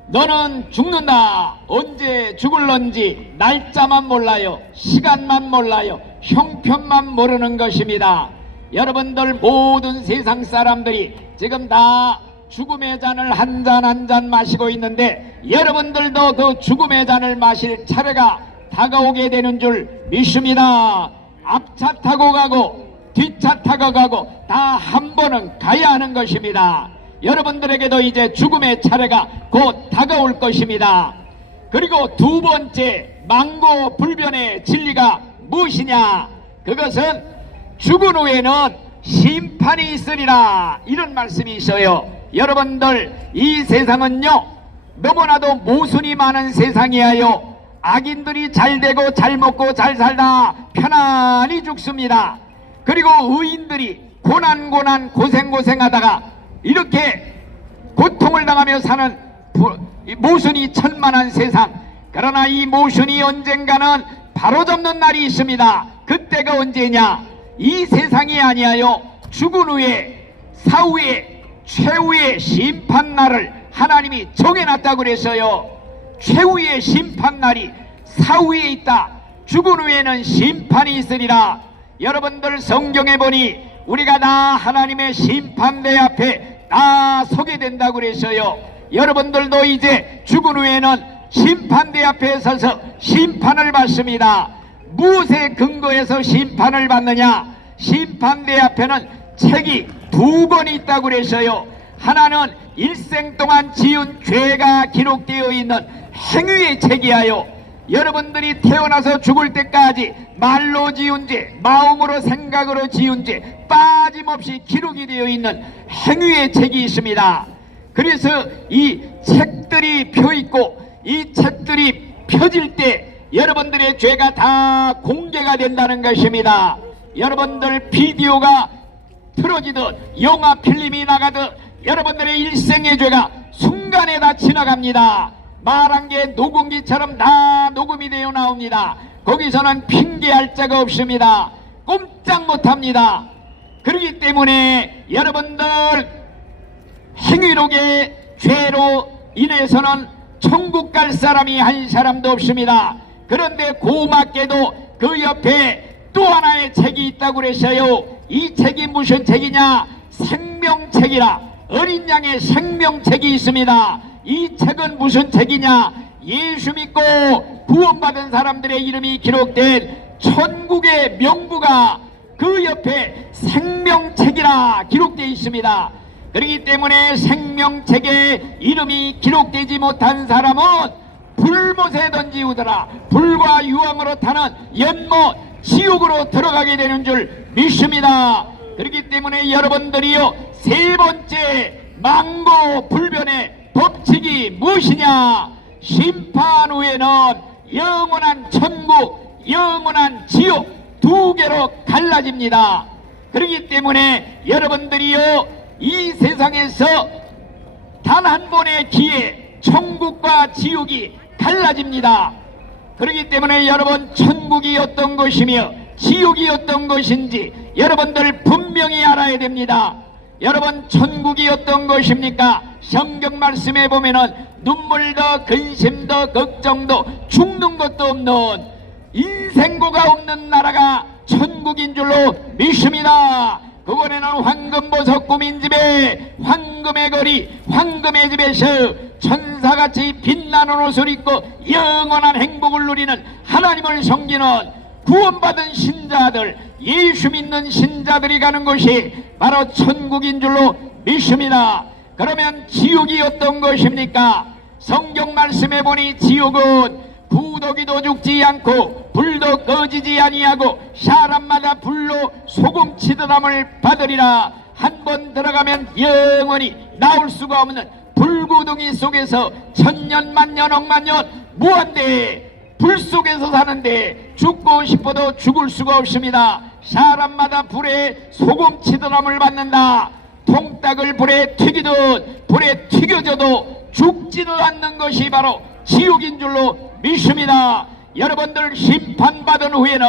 너는 죽는다. 언제 죽을런지 날짜만 몰라요. 시간만 몰라요. 형편만 모르는 것입니다. 여러분들, 모든 세상 사람들이 지금 다 죽음의 잔을 한 잔 한 잔 마시고 있는데, 여러분들도 그 죽음의 잔을 마실 차례가 다가오게 되는 줄 믿습니다. 앞차 타고 가고 뒷차 타고 가고 다 한 번은 가야 하는 것입니다. 여러분들에게도 이제 죽음의 차례가 곧 다가올 것입니다. 그리고 두 번째 망고불변의 진리가 무엇이냐? 그것은 죽은 후에는 심판이 있으리라. 이런 말씀이 있어요. 여러분들, 이 세상은요 너무나도 모순이 많은 세상이에요. 악인들이 잘 되고 잘 먹고 잘 살다 편안히 죽습니다. 그리고 의인들이 고생하다가 이렇게 고통을 당하며 사는 모순이 천만한 세상. 그러나 이 모순이 언젠가는 바로잡는 날이 있습니다. 그때가 언제냐? 이 세상이 아니하여 죽은 후에 사후에 최후의 심판날을 하나님이 정해놨다고 그랬어요. 최후의 심판날이 사후에 있다. 죽은 후에는 심판이 있으리라. 여러분들, 성경에 보니 우리가 다 하나님의 심판대 앞에 다 서게 된다고 그랬어요. 여러분들도 이제 죽은 후에는 심판대 앞에 서서 심판을 받습니다. 무엇에 근거해서 심판을 받느냐? 심판대 앞에는 책이 두 권이 있다고 그랬어요. 하나는 일생 동안 지은 죄가 기록되어 있는 행위의 책이하여, 여러분들이 태어나서 죽을 때까지 말로 지은 죄, 마음으로 생각으로 지은 죄 빠짐없이 기록이 되어 있는 행위의 책이 있습니다. 그래서 이 책들이 펴있고 이 책들이 펴질 때 여러분들의 죄가 다 공개가 된다는 것입니다. 여러분들, 비디오가 틀어지듯 영화 필름이 나가듯 여러분들의 일생의 죄가 순간에 다 지나갑니다. 말한 게 녹음기처럼 다 녹음이 되어 나옵니다. 거기서는 핑계할 자가 없습니다. 꼼짝 못합니다. 그렇기 때문에 여러분들, 행위록의 죄로 인해서는 천국 갈 사람이 한 사람도 없습니다. 그런데 고맙게도 그 옆에 또 하나의 책이 있다고 그랬어요. 이 책이 무슨 책이냐? 생명책이라. 어린 양의 생명책이 있습니다. 이 책은 무슨 책이냐? 예수 믿고 구원받은 사람들의 이름이 기록된 천국의 명부가 그 옆에 생명책이라 기록되어 있습니다. 그렇기 때문에 생명책에 이름이 기록되지 못한 사람은 불못에 던지우더라. 불과 유황으로 타는 연못 지옥으로 들어가게 되는 줄 믿습니다. 그렇기 때문에 여러분들이요, 세 번째 망고 불변의 법칙이 무엇이냐? 심판 후에는 영원한 천국, 영원한 지옥 두 개로 갈라집니다. 그렇기 때문에 여러분들이요, 이 세상에서 단 한 번의 기회 천국과 지옥이 갈라집니다. 그렇기 때문에 여러분, 천국이 어떤 것이며 지옥이 어떤 것인지 여러분들 분명히 알아야 됩니다. 여러분, 천국이 어떤 것입니까? 성경 말씀에 보면은 눈물도 근심도 걱정도 죽는 것도 없는 인생고가 없는 나라가 천국인 줄로 믿습니다. 그곳에는 황금보석 꾸민집에 황금의 거리 황금의 집에서 천사같이 빛나는 옷을 입고 영원한 행복을 누리는 하나님을 섬기는 구원받은 신자들, 예수 믿는 신자들이 가는 곳이 바로 천국인 줄로 믿습니다. 그러면 지옥이 어떤 것입니까? 성경 말씀에 보니 지옥은 부더기도 죽지 않고 불도 꺼지지 아니하고 사람마다 불로 소금 치드람을 받으리라. 한 번 들어가면 영원히 나올 수가 없는 불구덩이 속에서 천년 만년 억만년 무한대 불 속에서 사는데 죽고 싶어도 죽을 수가 없습니다. 사람마다 불에 소금 치드람을 받는다. 통닭을 불에 튀기듯 불에 튀겨져도 죽지는 않는 것이 바로 지옥인 줄로 믿습니다. 여러분들 심판받은 후에는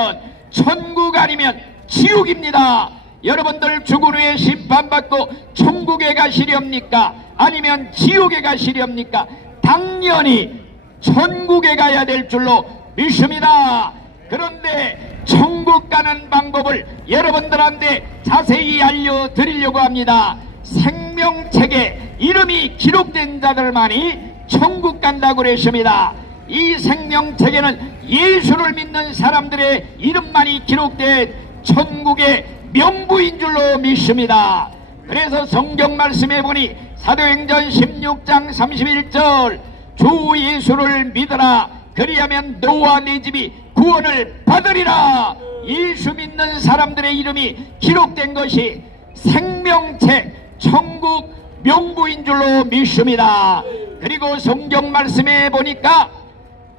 천국 아니면 지옥입니다. 여러분들 죽은 후에 심판받고 천국에 가시렵니까? 아니면 지옥에 가시렵니까? 당연히 천국에 가야 될 줄로 믿습니다. 그런데 천국 가는 방법을 여러분들한테 자세히 알려드리려고 합니다. 생명책에 이름이 기록된 자들만이 천국 간다고 그랬습니다. 이 생명책에는 예수를 믿는 사람들의 이름만이 기록된 천국의 명부인 줄로 믿습니다. 그래서 성경 말씀에 보니 사도행전 16장 31절 주 예수를 믿으라 그리하면 너와 네 집이 구원을 받으리라. 예수 믿는 사람들의 이름이 기록된 것이 생명책 천국 명부인 줄로 믿습니다. 그리고 성경 말씀에 보니까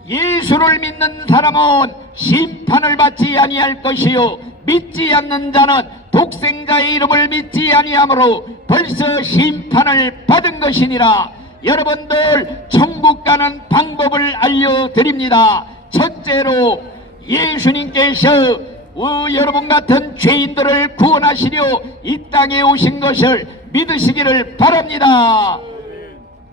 예수를 믿는 사람은 심판을 받지 아니할 것이요 믿지 않는 자는 독생자의 이름을 믿지 아니하므로 벌써 심판을 받은 것이니라. 여러분들 천국 가는 방법을 알려드립니다. 첫째로 예수님께서 여러분 같은 죄인들을 구원하시려 이 땅에 오신 것을 믿으시기를 바랍니다.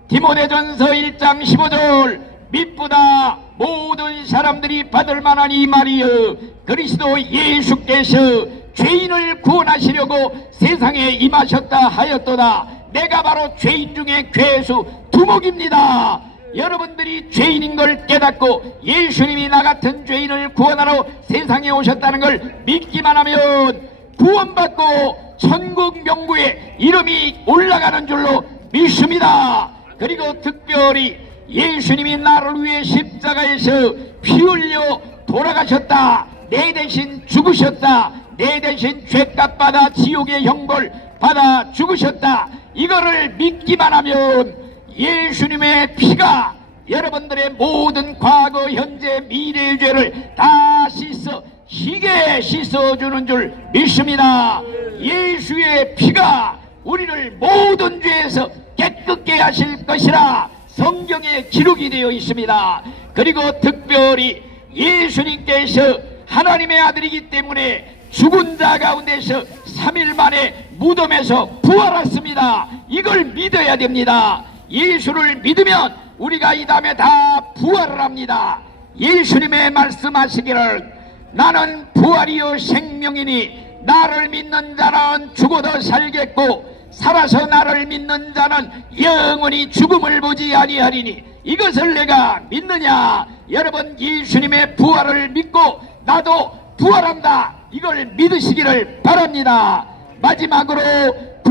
디모데전서 1장 15절 믿보다 모든 사람들이 받을 만한 이 말이여 그리스도 예수께서 죄인을 구원하시려고 세상에 임하셨다 하였도다. 내가 바로 죄인 중에 괴수 두목입니다. 여러분들이 죄인인 걸 깨닫고 예수님이 나 같은 죄인을 구원하러 세상에 오셨다는 걸 믿기만 하면 구원받고 천국 명부에 이름이 올라가는 줄로 믿습니다. 그리고 특별히 예수님이 나를 위해 십자가에서 피 흘려 돌아가셨다. 내 대신 죽으셨다. 내 대신 죄값 받아 지옥의 형벌 받아 죽으셨다. 이거를 믿기만 하면 예수님의 피가 여러분들의 모든 과거 현재 미래의 죄를 다 씻어 희게 씻어주는 줄 믿습니다. 예수의 피가 우리를 모든 죄에서 깨끗게 하실 것이라 성경에 기록이 되어 있습니다. 그리고 특별히 예수님께서 하나님의 아들이기 때문에 죽은 자 가운데서 3일 만에 무덤에서 부활했습니다. 이걸 믿어야 됩니다. 예수를 믿으면 우리가 이 다음에 다 부활을 합니다. 예수님의 말씀하시기를 나는 부활이요 생명이니 나를 믿는 자는 죽어도 살겠고 살아서 나를 믿는 자는 영원히 죽음을 보지 아니하리니 이것을 내가 믿느냐. 여러분 예수님의 부활을 믿고 나도 부활한다. 이걸 믿으시기를 바랍니다. 마지막으로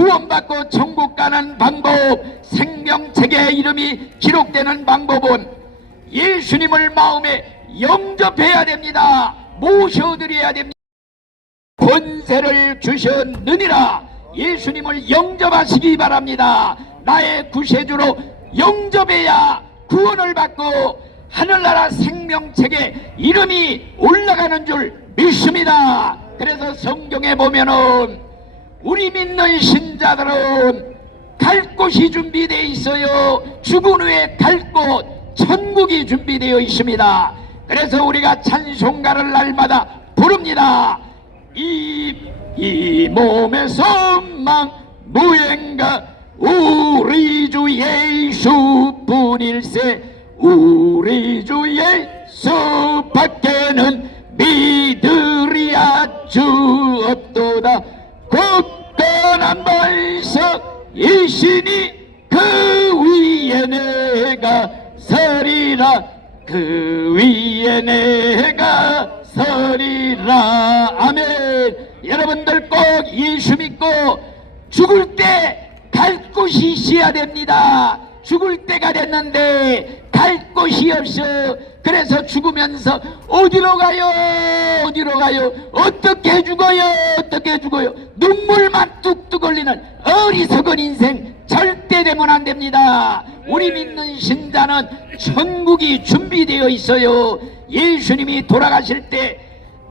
구원받고 천국 가는 방법, 생명책의 이름이 기록되는 방법은 예수님을 마음에 영접해야 됩니다. 모셔드려야 됩니다. 권세를 주셨느니라. 예수님을 영접하시기 바랍니다. 나의 구세주로 영접해야 구원을 받고 하늘나라 생명책에 이름이 올라가는 줄 믿습니다. 그래서 성경에 보면은 우리 믿는 신자들은 갈 곳이 준비되어 있어요. 죽은 후에 갈 곳, 천국이 준비되어 있습니다. 그래서 우리가 찬송가를 날마다 부릅니다. 이 몸의 소망 무행가 우리 주 예수뿐일세. 우리 주 예수 밖에는 믿으리야 주 없도다. 굳건한 발석 이시니 그 위에 내가 서리라. 그 위에 내가 서리라. 아멘. 여러분들 꼭 예수 믿고 죽을 때 갈 곳이 있어야 됩니다. 죽을 때가 됐는데 갈 곳이 없어. 그래서 죽으면서 어디로 가요? 어디로 가요? 어떻게 죽어요? 어떻게 죽어요? 눈물만 뚝뚝 흘리는 어리석은 인생 절대 되면 안 됩니다. 우리 믿는 신자는 천국이 준비되어 있어요. 예수님이 돌아가실 때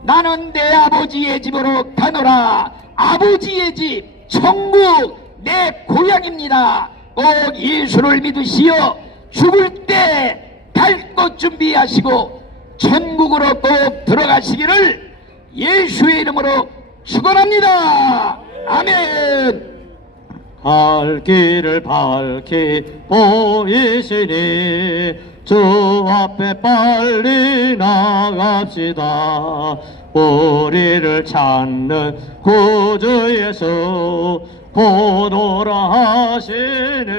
나는 내 아버지의 집으로 가노라. 아버지의 집, 천국, 내 고향입니다. 꼭 예수를 믿으시어 죽을 때 갈 곳 준비하시고 천국으로 꼭 들어가시기를 예수의 이름으로 축원합니다. 아멘. 갈 길을 밝히 보이시니 주 앞에 빨리 나갑시다. 우리를 찾는 구주 예수 곧 오라 하시네.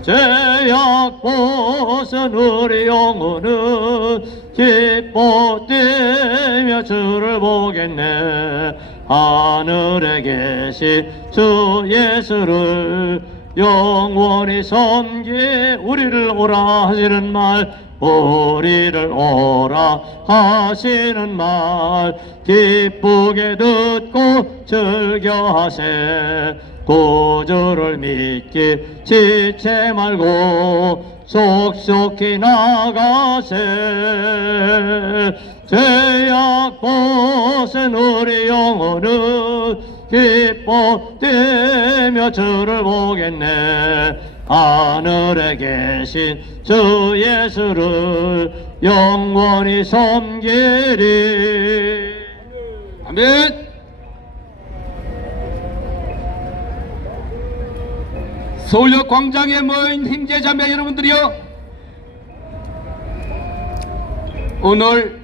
죄악 벗은 우리 영혼은 기뻐 뛰며 주를 보겠네. 하늘에 계신 주 예수를 영원히 섬기 우리를 오라 하시는 말, 우리를 오라 하시는 말 기쁘게 듣고 즐겨하세. 구주를 믿기 지체 말고 속속히 나가세. 죄악 벗은 우리 영혼은 기뻐 뛰며 주를 보겠네. 하늘에 계신 주 예수를 영원히 섬기리. 아멘. 서울역 광장에 모인 형제자매 여러분들이여, 오늘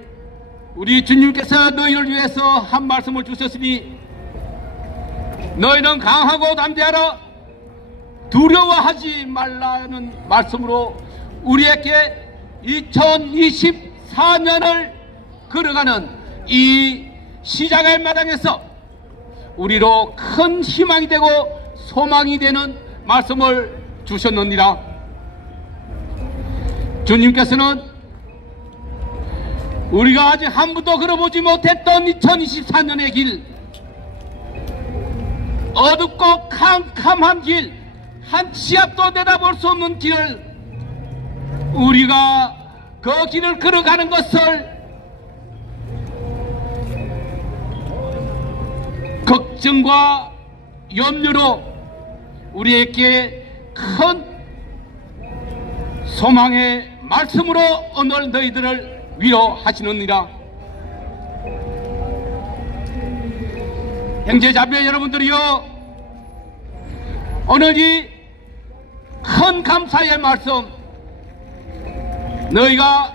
우리 주님께서 너희를 위해서 한 말씀을 주셨으니 너희는 강하고 담대하라, 두려워하지 말라는 말씀으로 우리에게 2024년을 걸어가는 이 시장의 마당에서 우리로 큰 희망이 되고 소망이 되는 말씀을 주셨느니라. 주님께서는 우리가 아직 한 번도 걸어보지 못했던 2024년의 길, 어둡고 캄캄한 길, 한 치 앞도 내다볼 수 없는 길을 우리가 그 길을 걸어가는 것을 걱정과 염려로 우리에게 큰 소망의 말씀으로 오늘 너희들을 위로하시느니라. 형제자매 여러분들이여, 오늘 이 큰 감사의 말씀, 너희가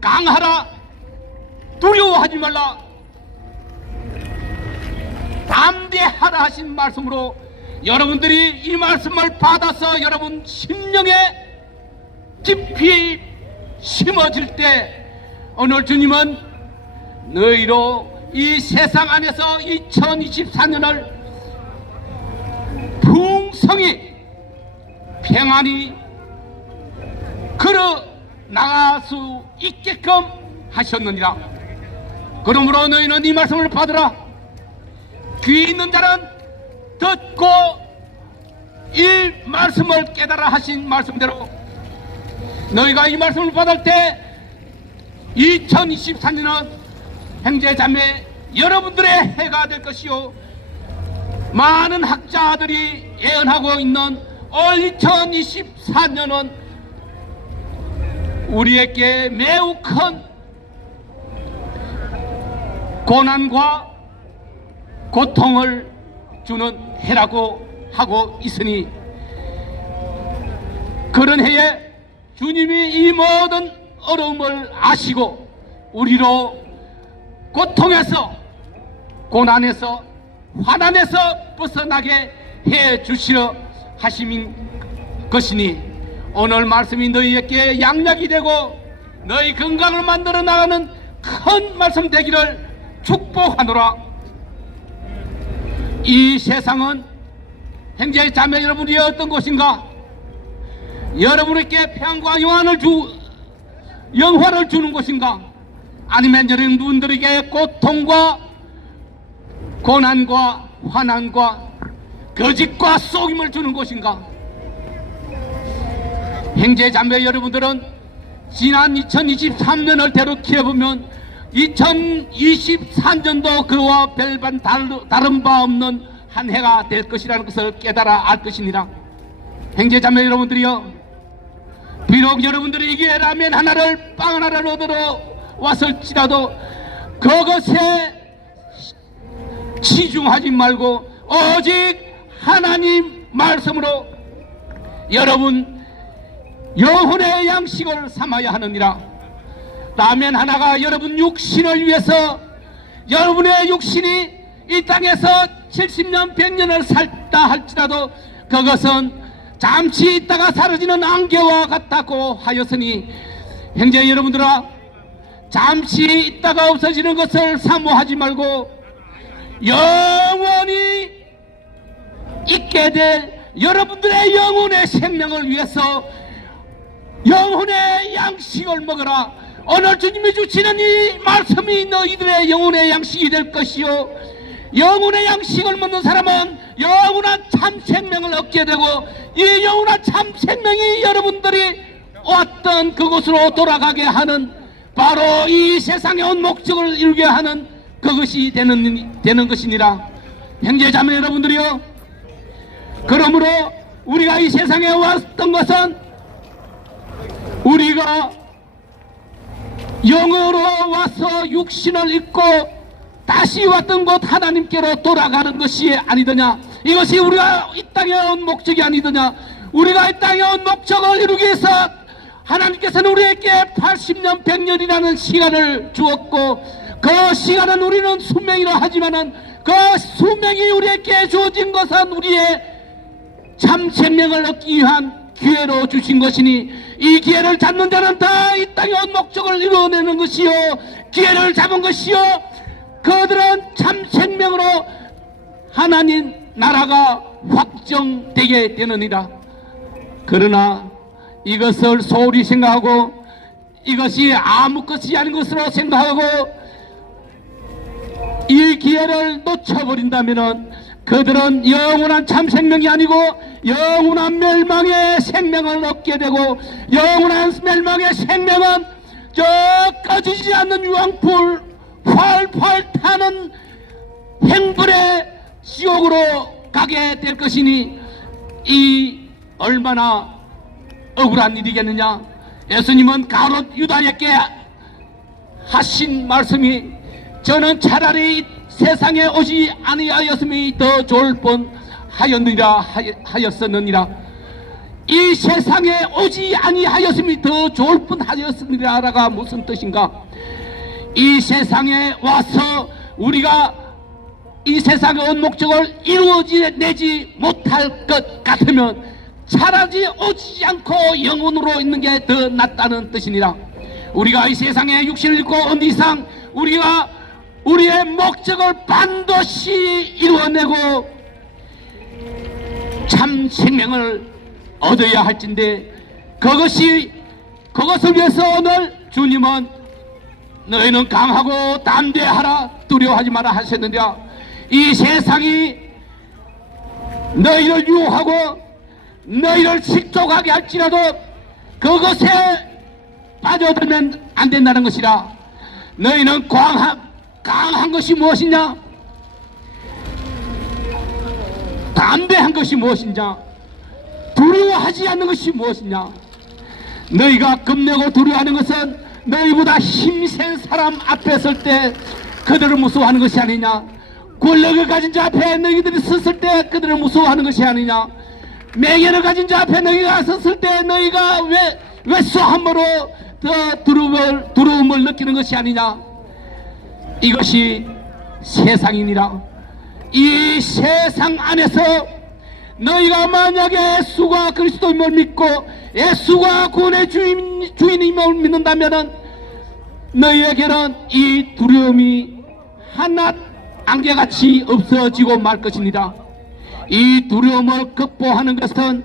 강하라, 두려워하지 말라, 담대하라 하신 말씀으로 여러분들이 이 말씀을 받아서 여러분 심령에 깊이 심어질 때 오늘 주님은 너희로 이 세상 안에서 2024년을 백성이 평안히 걸어 나갈 수 있게끔 하셨느니라. 그러므로 너희는 이 말씀을 받으라. 귀 있는 자는 듣고 이 말씀을 깨달아 하신 말씀대로 너희가 이 말씀을 받을 때 2023년은 형제자매 여러분들의 해가 될 것이요, 많은 학자들이 예언하고 있는 올 2024년은 우리에게 매우 큰 고난과 고통을 주는 해라고 하고 있으니, 그런 해에 주님이 이 모든 어려움을 아시고 우리로 고통에서, 고난에서, 환난에서 벗어나게 해 주시려 하심인 것이니, 오늘 말씀이 너희에게 양약이 되고 너희 건강을 만들어 나가는 큰 말씀 되기를 축복하노라. 이 세상은 형제 자매 여러분이 어떤 곳인가? 여러분에게 평안과 영화를 주는 곳인가? 아니면 여러분들에게 고통과 고난과 환난과 거짓과 속임을 주는 곳인가? 형제 자매 여러분들은 지난 2023년을 되돌이켜보면 2024년도 그와 별반 다른 바 없는 한 해가 될 것이라는 것을 깨달아 알 것이니라. 형제 자매 여러분들이여, 비록 여러분들이 이게 라면 하나를, 빵 하나를 얻으러 왔을지라도 그것에 치중하지 말고 오직 하나님 말씀으로 여러분 영혼의 양식을 삼아야 하느니라. 라면 하나가 여러분 육신을 위해서, 여러분의 육신이 이 땅에서 70년 100년을 살다 할지라도 그것은 잠시 있다가 사라지는 안개와 같다고 하였으니, 형제 여러분들아, 잠시 있다가 없어지는 것을 사모하지 말고 영원히 있게 될 여러분들의 영혼의 생명을 위해서 영혼의 양식을 먹어라. 오늘 주님이 주시는 이 말씀이 너희들의 영혼의 양식이 될 것이요, 영혼의 양식을 먹는 사람은 영원한 참 생명을 얻게 되고, 이 영원한 참 생명이 여러분들이 왔던 그곳으로 돌아가게 하는, 바로 이 세상에 온 목적을 이루게 하는 그것이 되는 것이니라. 형제자매 여러분들이요, 그러므로 우리가 이 세상에 왔던 것은 우리가 영으로 와서 육신을 입고 다시 왔던 곳 하나님께로 돌아가는 것이 아니더냐. 이것이 우리가 이 땅에 온 목적이 아니더냐. 우리가 이 땅에 온 목적을 이루기 위해서 하나님께서는 우리에게 80년 100년이라는 시간을 주었고, 그 시간은 우리는 수명이라 하지만은 그 수명이 우리에게 주어진 것은 우리의 참 생명을 얻기 위한 기회로 주신 것이니, 이 기회를 잡는 자는 다 이 땅에 온 목적을 이루어내는 것이요, 기회를 잡은 것이요, 그들은 참 생명으로 하나님 나라가 확정되게 되느니라. 그러나 이것을 소홀히 생각하고 이것이 아무 것이 아닌 것으로 생각하고 이 기회를 놓쳐버린다면 그들은 영원한 참 생명이 아니고 영원한 멸망의 생명을 얻게 되고, 영원한 멸망의 생명은 저 꺼지지 않는 유황불 활활 타는 행불의 지옥으로 가게 될 것이니, 이 얼마나 억울한 일이겠느냐. 예수님은 가롯 유다에게 하신 말씀이, 저는 차라리 세상에 오지 아니하였음이 더 좋을 뻔하였느니라. 이 세상에 오지 아니하였음이 더 좋을 뻔하였느니라가 무슨 뜻인가? 이 세상에 와서 우리가 이 세상에 온 목적을 이루어내지 못할 것 같으면 차라리 오지 않고 영혼으로 있는 게 더 낫다는 뜻이니라. 우리가 이 세상에 육신을 입고 온 이상 우리가 우리의 목적을 반드시 이루어내고 참 생명을 얻어야 할진데 그것을 위해서 오늘 주님은 너희는 강하고 담대하라 두려워하지 마라 하셨는데 이 세상이 너희를 유혹하고 너희를 식족하게 할지라도 그것에 빠져들면 안 된다는 것이라. 너희는 강한 것이 무엇이냐, 담대한 것이 무엇이냐, 두려워하지 않는 것이 무엇이냐. 너희가 겁내고 두려워하는 것은 너희보다 힘센 사람 앞에 설 때 그들을 무서워하는 것이 아니냐, 권력을 가진 자 앞에 너희들이 섰을 때 그들을 무서워하는 것이 아니냐, 명예를 가진 자 앞에 너희가 섰을 때 너희가 왜 쏘함으로 더 두려움을 느끼는 것이 아니냐. 이것이 세상이니라. 이 세상 안에서 너희가 만약에 예수가 그리스도임을 믿고 예수가 구원의 주인임을 믿는다면 너희에게는 이 두려움이 하나 안개같이 없어지고 말 것입니다. 이 두려움을 극복하는 것은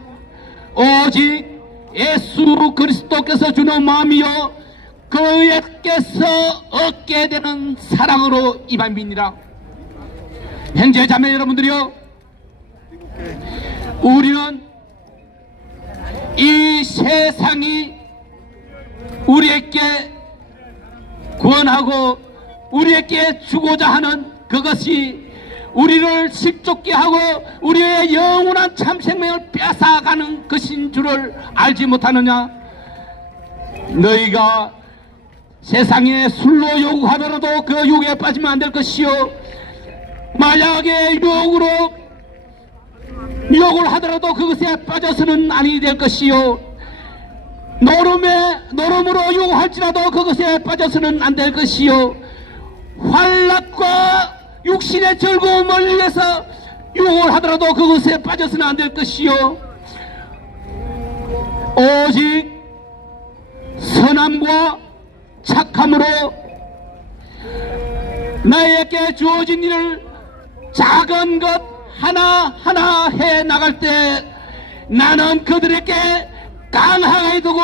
오직 예수 그리스도께서 주는 마음이요 그에게서 얻게 되는 사랑으로 이만입니다. 형제 자매 여러분들이요, 우리는 이 세상이 우리에게 구원하고 우리에게 주고자 하는 그것이 우리를 식쫓게 하고 우리의 영원한 참 생명을 뺏어가는 것인 줄을 알지 못하느냐. 너희가 세상에 술로 유혹하더라도 그 유혹에 빠지면 안 될 것이요, 마약의 유혹을 하더라도 그것에 빠져서는 아니 될 것이요, 노름으로 유혹할지라도 그것에 빠져서는 안 될 것이요, 환락과 육신의 즐거움을 위해서 유혹을 하더라도 그것에 빠져서는 안 될 것이요, 오직 선함과 착함으로 나에게 주어진 일을 작은 것 하나하나 해 나갈 때 나는 그들에게 강하게 되고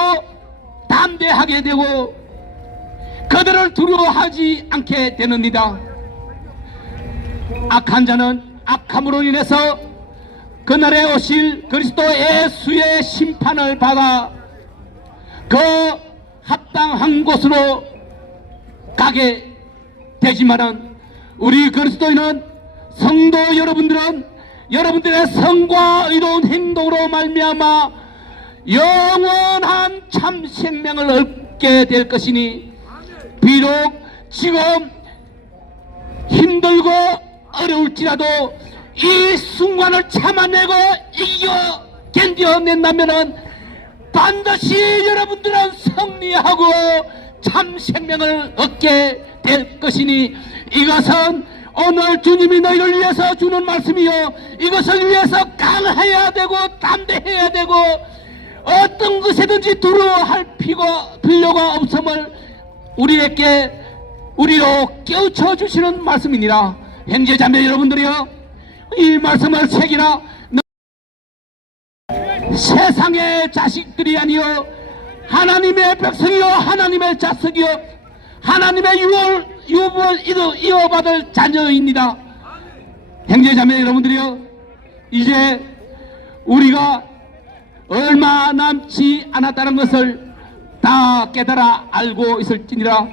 담대하게 되고 그들을 두려워하지 않게 되느니라. 악한 자는 악함으로 인해서 그날에 오실 그리스도 예수의 심판을 받아 그 합당한 곳으로 가게 되지만은 우리 그리스도인은 성도 여러분들은 여러분들의 성과 의로운 행동으로 말미암아 영원한 참 생명을 얻게 될 것이니 비록 지금 힘들고 어려울지라도 이 순간을 참아내고 견뎌낸다면은 반드시 여러분들은 승리하고 참 생명을 얻게 될 것이니 이것은 오늘 주님이 너희를 위해서 주는 말씀이요, 이것을 위해서 강해야 되고 담대해야 되고 어떤 것이든지 두려워할 필요가 없음을 우리로 깨우쳐 주시는 말씀이니라. 형제 자매 여러분들이요, 이 말씀을 새기라. 세상의 자식들이 아니요 하나님의 백성이요 하나님의 자식이요 하나님의 유업을 이어받을 자녀입니다. 형제 자매 여러분들이요, 이제 우리가 얼마 남지 않았다는 것을 다 깨달아 알고 있을지니라.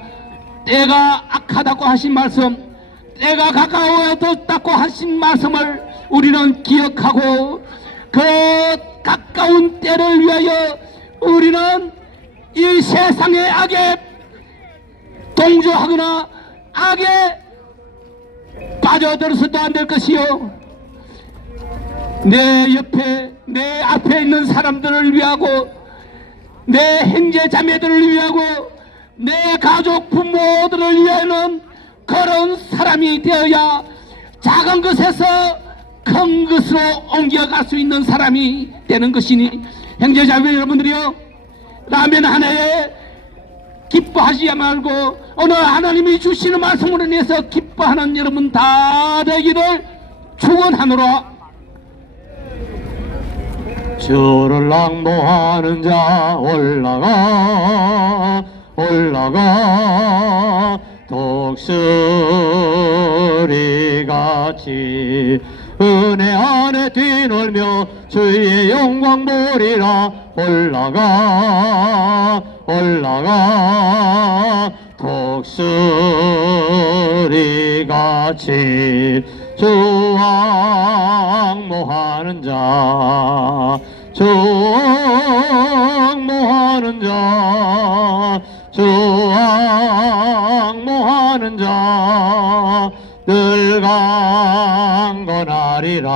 때가 악하다고 하신 말씀, 때가 가까워졌다고 하신 말씀을 우리는 기억하고 그 가까운 때를 위하여 우리는 이 세상의 악에 동조하거나 악에 빠져들어서도 안 될 것이요, 내 옆에 내 앞에 있는 사람들을 위하고 내 형제 자매들을 위하고 내 가족 부모들을 위하여는 그런 사람이 되어야 작은 것에서 큰 것으로 옮겨갈 수 있는 사람이 되는 것이니 형제 자매 여러분들이요, 라면 하나에 기뻐하지 말고 오늘 하나님이 주시는 말씀으로 인해서 기뻐하는 여러분 다 되기를 축원하노라. 주를 낭보하는 자 올라가 올라가 독수리같이 은혜 안에 뛰놀며 주의 영광 보리라 올라가 올라가 독수리같이 주 앙모하는 자 주 앙모하는 자 주 앙모하는 자 늘 강건하리라.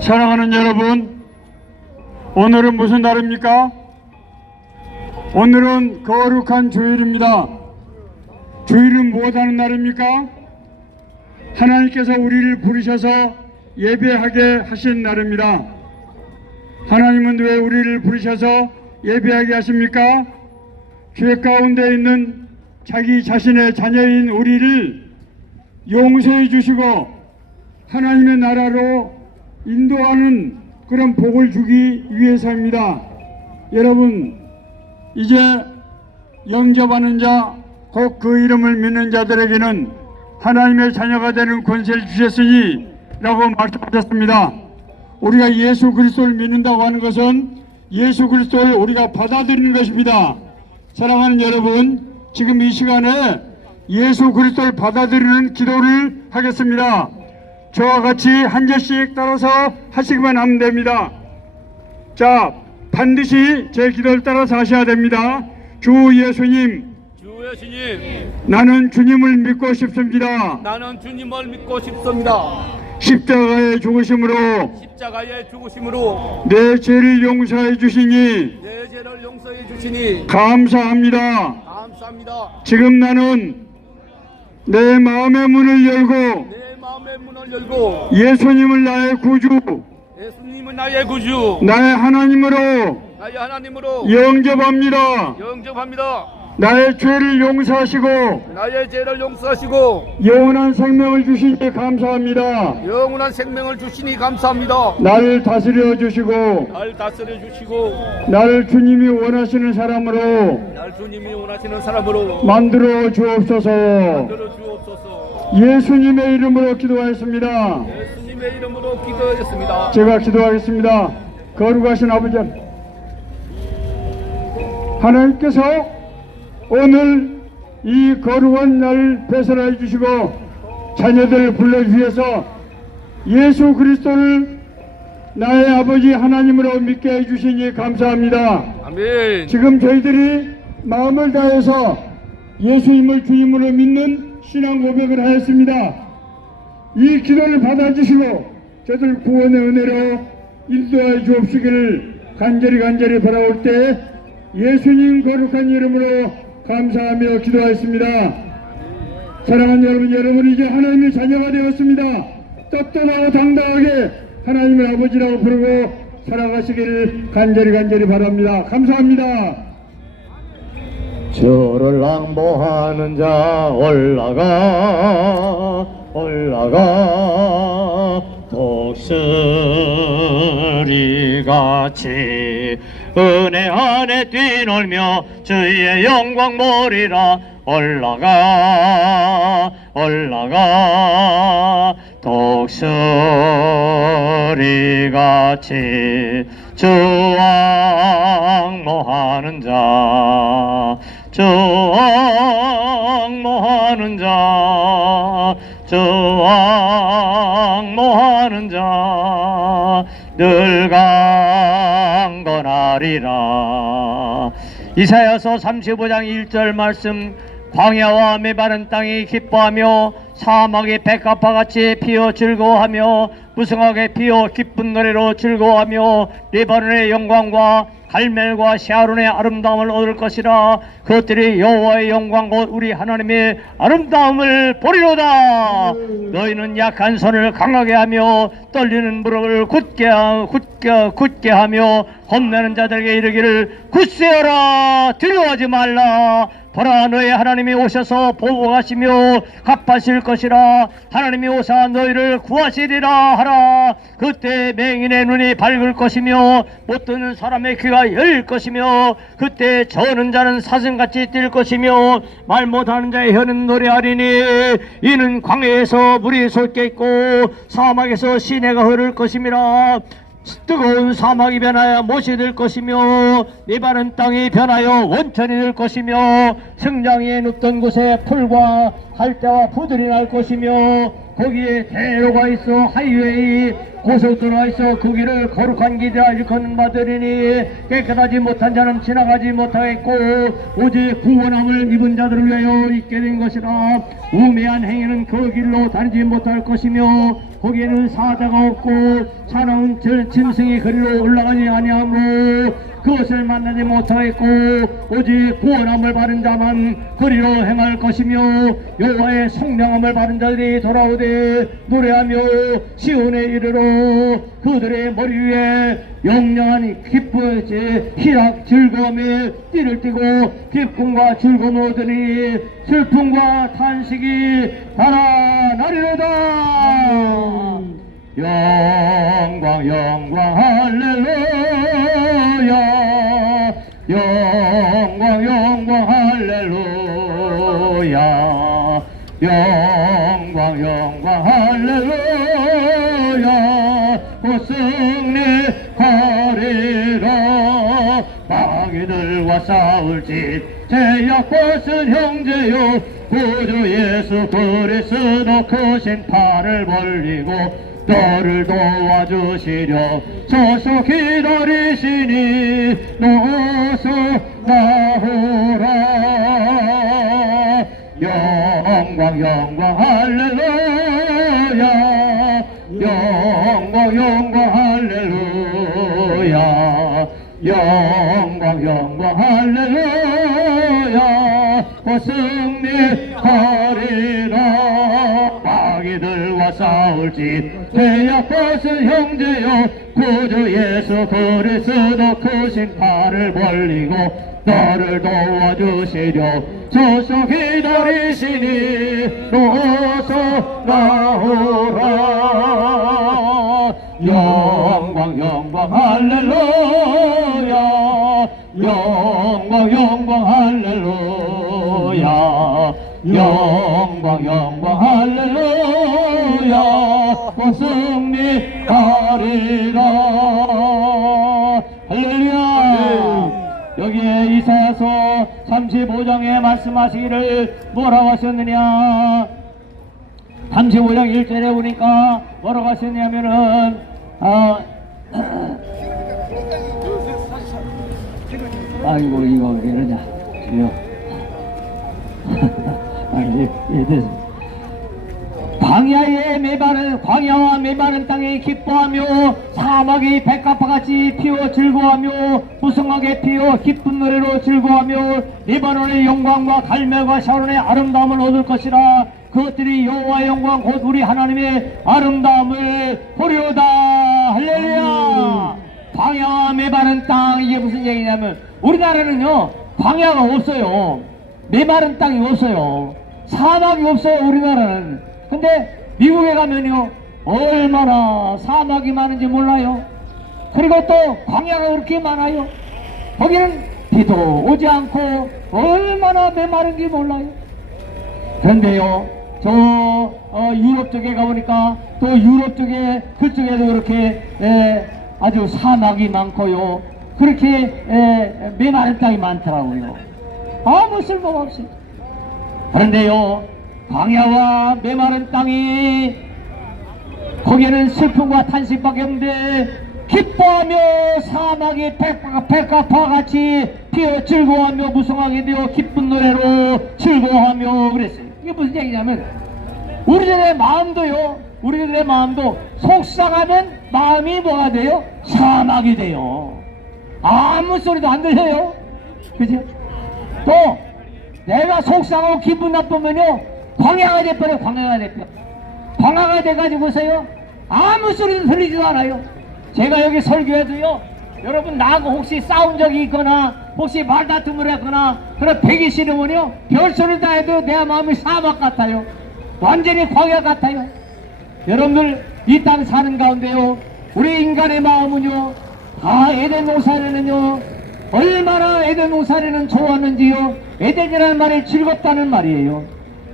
사랑하는 여러분, 오늘은 무슨 날입니까? 오늘은 거룩한 주일입니다. 주일은 무엇하는 날입니까? 하나님께서 우리를 부르셔서 예배하게 하신 날입니다. 하나님은 왜 우리를 부르셔서 예배하게 하십니까? 죄 가운데 있는 자기 자신의 자녀인 우리를 용서해 주시고 하나님의 나라로 인도하는 그런 복을 주기 위해서입니다. 여러분, 이제 영접하는 자, 곧 그 이름을 믿는 자들에게는 하나님의 자녀가 되는 권세를 주셨으니 라고 말씀하셨습니다. 우리가 예수 그리스도를 믿는다고 하는 것은 예수 그리스도를 우리가 받아들이는 것입니다. 사랑하는 여러분, 지금 이 시간에 예수 그리스도를 받아들이는 기도를 하겠습니다. 저와 같이 한 절씩 따라서 하시기만 하면 됩니다. 자, 반드시 제 기도를 따라서 하셔야 됩니다. 주 예수님, 나는 주님을 믿고 싶습니다. 나는 주님을 믿고 싶습니다. 십자가의 죽으심으로 내 죄를 용서해 주시니 내 죄를 용서해 주시니 감사합니다. 감사합니다. 지금 나는 내 마음의 문을 열고 내 마음의 문을 열고 예수님을 나의 구주, 예수님은 나의 구주, 나의 하나님으로 나의 하나님으로 영접합니다. 영접합니다. 나의 죄를 용서하시고 나의 죄를 용서하시고 영원한 생명을 주시니 감사합니다. 영원한 생명을 주시니 감사합니다. 나를 다스려 주시고 날 다스려 주시고 나를 주님이 원하시는 사람으로 날 주님이 원하시는 사람으로 만들어 주옵소서. 만들어 주옵소서. 예수님의 이름으로 기도하였습니다. 예수님의 이름으로 기도하겠습니다. 제가 기도하겠습니다. 거룩하신 아버지 하나님께서 오늘 이 거룩한 날을 배설해 주시고 자녀들을 불러주셔서 예수 그리스도를 나의 아버지 하나님으로 믿게 해주시니 감사합니다. 아멘. 지금 저희들이 마음을 다해서 예수님을 주님으로 믿는 신앙 고백을 하였습니다. 이 기도를 받아주시고 저들 구원의 은혜로 인도하여 주옵시기를 간절히 바라올 때 예수님 거룩한 이름으로 감사하며 기도하였습니다. 사랑하는 여러분, 여러분 이제 하나님의 자녀가 되었습니다. 떳떳하고 당당하게 하나님을 아버지라고 부르고 살아가시기를 간절히 바랍니다. 감사합니다. 주를 낭보하는 자 올라가 올라가 독수리같이 은혜 안에 뛰놀며 주의 영광 보리라 올라가 올라가 독수리같이 주 앙모하는 자 주 앙모하는 자 주 앙모하는 자 늘 강건하리라. 이사야서 35장 1절 말씀. 광야와 메마른 땅이 기뻐하며 사막이 백합화같이 피어 즐거워하며 무성하게 피어 기쁜 노래로 즐거워하며 리바논의 영광과 갈멜과 샤론의 아름다움을 얻을 것이라. 그것들이 여호와의 영광 곧 우리 하나님의 아름다움을 보리로다. 너희는 약한 손을 강하게 하며 떨리는 무릎을 굳게 하며 험내는 자들에게 이르기를 굳세어라 두려워하지 말라. 보라 너의 하나님이 오셔서 보호하시며 갚으실 것이라. 하나님이 오사 너희를 구하시리라 하라. 그때 맹인의 눈이 밝을 것이며 못 듣는 사람의 귀가 열릴 것이며 그때 저는 자는 사슴같이 뛸 것이며 말 못하는 자의 혀는 노래하리니 이는 광야에서 물이 솟겠고 사막에서 시내가 흐를 것임이라. 뜨거운 사막이 변하여 못이 될 것이며 메마른 땅이 변하여 원천이 될 것이며 성장이 눕던 곳에 풀과 갈대와 부들이 날 것이며 거기에 대로가 있어 하이웨이 고속도로가 있어 그 길을 거룩한 길이라 일컫는 바들이니 깨끗하지 못한 자는 지나가지 못하겠고 오직 구원함을 입은 자들을 위하여 있게 된 것이라. 우매한 행위는 그 길로 다니지 못할 것이며 거기에는 사자가 없고 사나운 짐승이 그리로 올라가지 아니하므로 그것을 만나지 못하겠고 오직 구원함을 받은 자만 그리로 행할 것이며 여호와의 성령함을 받은 자들이 돌아오되 노래하며 시온에 이르러 그들의 머리 위에 영영한 기쁨의 희락 즐거움에 띠를 띠고 기쁨과 즐거움을 얻으니 슬픔과 탄식이 달아나리로다. 영광 영광 할렐루야. 영광 영광 할렐루야. 영광 영광 할렐루야. 승리하리라. 마귀들과 싸울지 제약벗은 형제요 구주 예수 그리스도 크신 팔을 벌리고 너를 도와주시려 서서 기다리시니 너서 나오라. 영광 영광 할렐루야. 영광 영광 할렐루야. 영광 영광 할렐루야. 승리하리라. 마귀들과 싸울지 죄악벗은 형제여 구주 예수 그리스도 크신 팔을 벌리고 너를 도와주시려 서서 기다리시니 너서 나오라. 영광 영광 할렐루야. 영광 영광 할렐루야. 영광 영광 할렐루야. 승리하리라. 할렐루야. 여기에 이사야서 35장에 말씀하시기를 뭐라고 하셨느냐. 35장 1절에 보니까 뭐라고 하셨냐면은 아이고 이거 왜 이러냐 주여. 광야와 메마른 땅에 기뻐하며 사막이 백합화같이 피어 즐거워하며 무성하게 피어 기쁜 노래로 즐거워하며 리바논의 영광과 갈멜과 샤론의 아름다움을 얻을 것이라. 그것들이 여호와의 영광 곧 우리 하나님의 아름다움을 보리로다. 할렐루야. 광야와 메마른 땅, 이게 무슨 얘기냐면 우리나라는요 광야가 없어요. 메마른 땅이 없어요. 사막이 없어요 우리나라는. 근데 미국에 가면요 얼마나 사막이 많은지 몰라요. 그리고 또 광야가 그렇게 많아요. 거기는 비도 오지 않고 얼마나 메마른지 몰라요. 그런데요 저 유럽 쪽에 가보니까 또 유럽 쪽에 그쪽에도 그렇게 아주 사막이 많고요 그렇게 메마른 땅이 많더라고요. 아무 쓸모가 없어요. 그런데요 광야와 메마른 땅이 거기에는 슬픔과 탄식밖에 없는데 기뻐하며 사막이 백합화같이 피어 즐거워하며 무성하게 되어 기쁜 노래로 즐거워하며 그랬어요. 이게 무슨 얘기냐면 우리들의 마음도 속상하면 마음이 뭐가 돼요? 사막이 돼요. 아무 소리도 안 들려요. 그죠? 또 내가 속상하고 기분 나쁘면요 광야가 돼버려. 광야가 돼가지고서요 아무 소리도 들리지도 않아요. 제가 여기 설교해도요 여러분 나하고 혹시 싸운 적이 있거나 혹시 말다툼을 했거나 그런 배기 싫으면요 별소리 다 해도 내 마음이 사막 같아요. 완전히 광야 같아요. 여러분들 이 땅 사는 가운데요 우리 인간의 마음은요 다 에덴 동산에는요 얼마나 에덴 동산에는 좋았는지요. 에덴이라는 말이 즐겁다는 말이에요.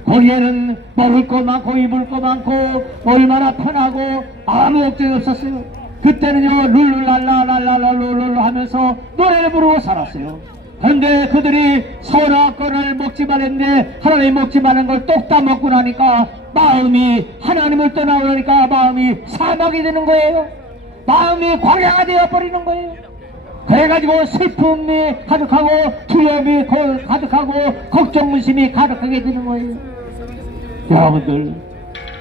거기에는 먹을 거 많고 입을 거 많고 얼마나 편하고 아무 걱정이 없었어요. 그때는요 룰루랄라랄라랄룰루 하면서 노래를 부르고 살았어요. 그런데 그들이 선악과를 먹지 말했는데 하나님 먹지 말은 걸 똑 다 먹고 나니까 마음이 하나님을 떠나오니까 마음이 사막이 되는 거예요. 마음이 광야가 되어버리는 거예요. 그래가지고 슬픔이 가득하고 두려움이 가득하고 걱정문심이 가득하게 되는 거예요. 여러분들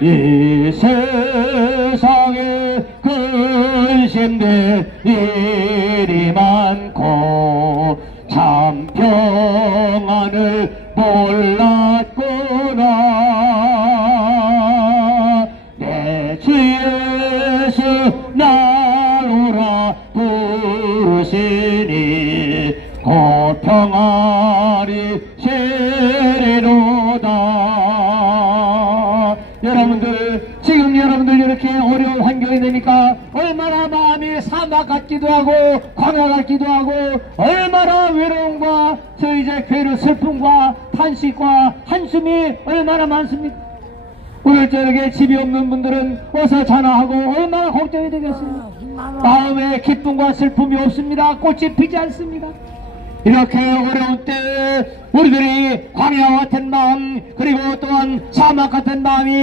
이 세상에 근심될 일이 많고 참 평안을 몰랐구나. 내 주 예수 나오라 부르시니 곧 평안이 세리로다. 여러분들 지금 여러분들 이렇게 어려운 환경이 되니까 얼마나 마음이 사막 같기도 하고 광야 같기도 하고 얼마나 외로움과 저 이제 괴로 슬픔과 탄식과 한숨이 얼마나 많습니까? 오늘 저녁에 집이 없는 분들은 어서 전화하고 얼마나 걱정이 되겠어요. 마음에 기쁨과 슬픔이 없습니다. 꽃이 피지 않습니다. 이렇게 어려운 때 우리들이 광야 같은 마음 그리고 또한 사막 같은 마음이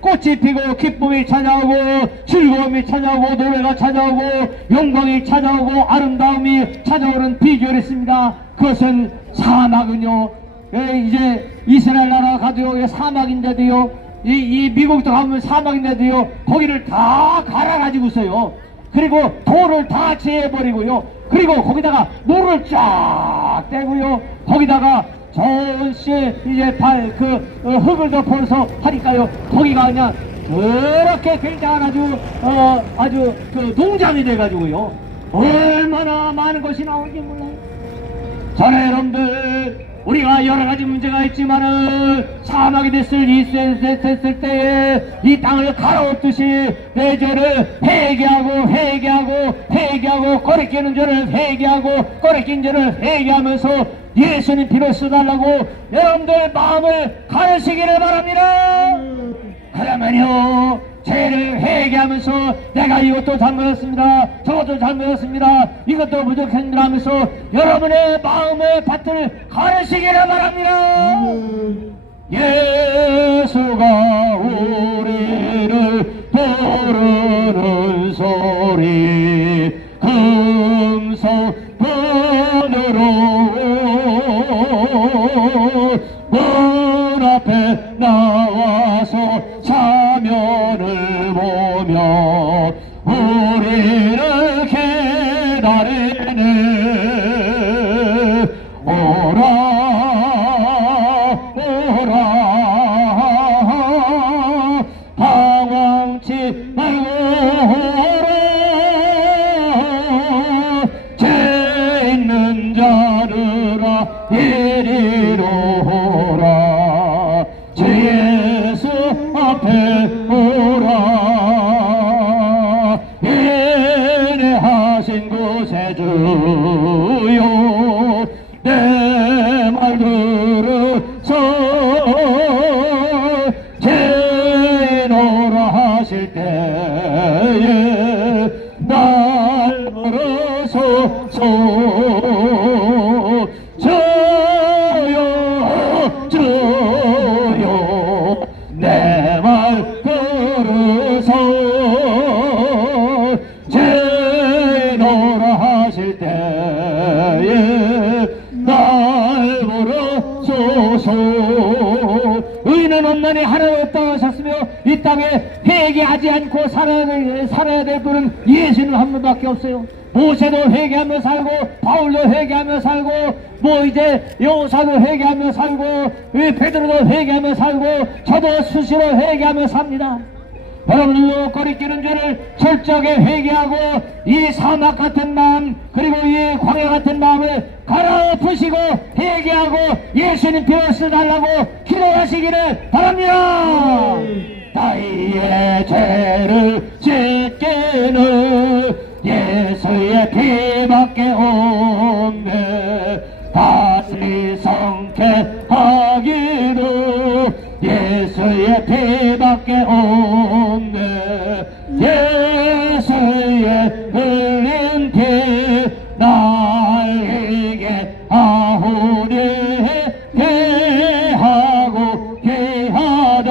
꽃이 피고 기쁨이 찾아오고 즐거움이 찾아오고 노래가 찾아오고 영광이 찾아오고 아름다움이 찾아오는 비결이 있습니다. 그것은 사막은요 이제 이스라엘 나라 가도 사막인데도요 이 미국도 가면 사막인데도요 거기를 다 갈아가지고서요 그리고 돌을 다 제해버리고요 그리고 거기다가 물을 쫙 떼고요 거기다가 전시 이제 흙을 덮어서 하니까요 거기가 그냥 그렇게 굉장한 아주 그 농장이 돼가지고요 얼마나 많은 것이 나오는지 몰라요. 전에 여러분들 우리가 여러가지 문제가 있지만은 사막이 됐을 때에 이 땅을 갈아엎듯이 내 죄를 회개하고 거리끼는 죄를 회개하고 거리낀 죄를 회개하면서 예수님 피로 써달라고 여러분들 마음을 가르치기를 바랍니다. 그러면요 죄를 회개하면서 내가 이것도 잘못했습니다 저것도 잘못했습니다 이것도 부족했습니다 하면서 여러분의 마음의 밭을 가르치기를 바랍니다. 예수가 우리를 부르는 소리 금속번으로 문 앞에 나와서 사면을 보며 우리를 기다리네. 오라 오라 방황치 말고 오라 죄 있는 자들아 이리로 오라 주 예수 앞에 오라 인내하신 곳에 주요 내 말 들으소 죄노라 하실 때에 날 부르소서 주여 내 말 부르소 죄노라 하실 때에 날 부르소서. 의인은 없나니 하나님 없다고 하셨으며 이 땅에 회개하지 않고 살아야 될 분은 예수는 한 분밖에 없어요. 모세도 회개하며 살고 바울도 회개하며 살고 뭐 이제 여호사도 회개하며 살고 베드로도 회개하며 살고 저도 수시로 회개하며 삽니다. 여러분들도 거리끼는 죄를 철저하게 회개하고 이 사막 같은 마음 그리고 이 광야 같은 마음을 갈아엎으시고 회개하고 예수님 피로 쓰달라고 기도하시기를 바랍니다. 나의 죄를 씻기는 예수의 피밖에 없네. 다시 성쾌하기는 예수의 피밖에 없네. 예수의 흘린 피 나에게 아우니 귀하고 귀하다.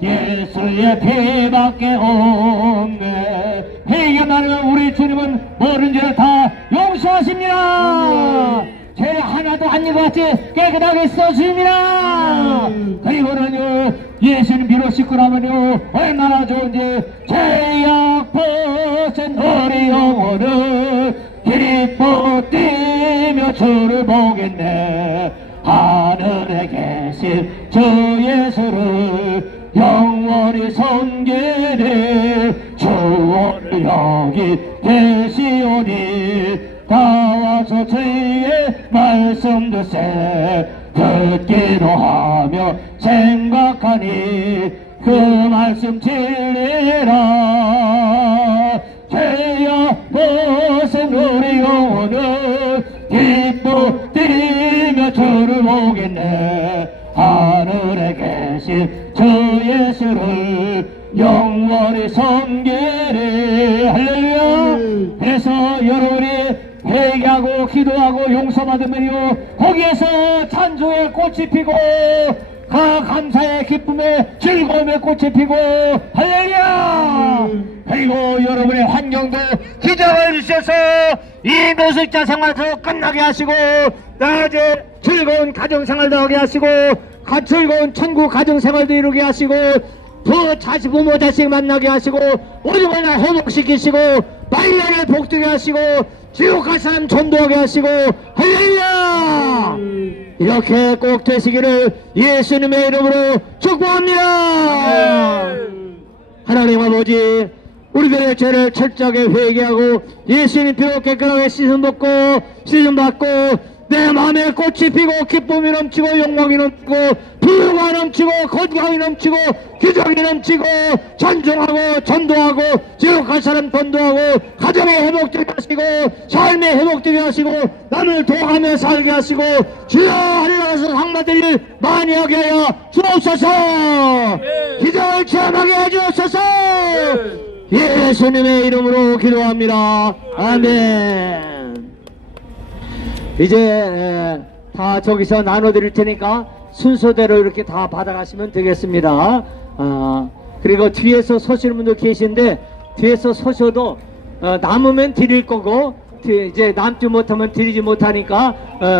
예수의 피밖에 없네. 회개만 하면 우리 주님은 모든 죄를 다 용서하십니다. 죄 하나도 안 익어같이 깨끗하게 써주십니다. 그리고는요 예수님 비로 씻고 나면요 얼마나 좋은지 죄악 벗은 우리 영혼을 기뻐 뛰며 주를 보겠네. 하늘에 계신 주 예수를 영원히 섬기리. 주 오늘 여기 계시오니 다 와서 주의 말씀 듣세. 듣기도 하며 생각하니 그 말씀 진리라. 죄야 벗은 우리 영혼을 기뻐 뛰며 주를 보겠네. 하늘에 계신 주 예수를 영원히 섬기리. 할렐루야. 그래서 여러분이 회개하고 기도하고 용서받으면요 거기에서 찬조의 꽃이 피고 그 감사의 기쁨의 즐거움의 꽃이 피고 할렐루야. 그리고 여러분의 환경도 기적을 주셔서 이 노숙자 생활도 끝나게 하시고 낮에 즐거운 가정생활도 하게 하시고 즐거운 천국 가정생활도 이루게 하시고 자식 부모 자식 만나게 하시고 오죽하나 회복시키시고 말년을 복되게 하시고 지옥 갈 사람 전도하게 하시고 할렐루야. 이렇게 꼭 되시기를 예수님의 이름으로 축복합니다. 하나님 아버지 우리들의 죄를 철저하게 회개하고 예수님 피로 깨끗하게 씻음받고 내 마음에 꽃이 피고 기쁨이 넘치고 영광이 넘치고 부유가 넘치고 건강이 넘치고 기적이 넘치고 찬송하고 전도하고 지옥 갈 사람 전도하고 가정이 회복되게 하시고 삶이 회복되게 하시고 남을 도와가며 살게 하시고 주여 하늘나라에서 상 받을 일 많이 하게 하여 주옵소서. 기적을 체험하게 해주옵소서. 예수님의 이름으로 기도합니다. 아멘. 이제 다 저기서 나눠드릴 테니까 순서대로 이렇게 다 받아가시면 되겠습니다. 그리고 뒤에서 서시는 분도 계신데 뒤에서 서셔도 남으면 드릴 거고 이제 남지 못하면 드리지 못하니까